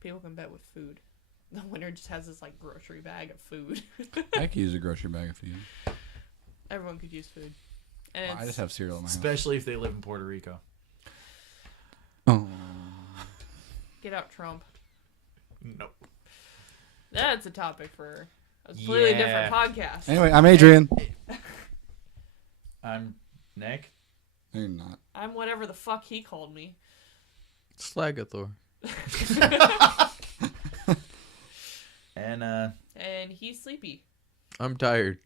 People can bet with food. The winner just has this like grocery bag of food. I could use a grocery bag if you. Everyone could use food. And I just have cereal in my house. Especially if they live in Puerto Rico. Oh. get out Trump. Nope. That's a topic for a completely different podcast. Anyway, I'm Adrian. I'm Nick. No, you're not. I'm whatever the fuck he called me. Slagathor. And he's sleepy. I'm tired.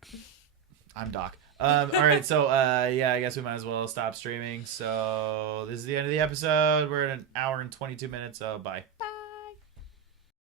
I'm Doc. All right, so yeah, I guess we might as well stop streaming. So this is the end of the episode. We're at an hour and 22 minutes. Bye.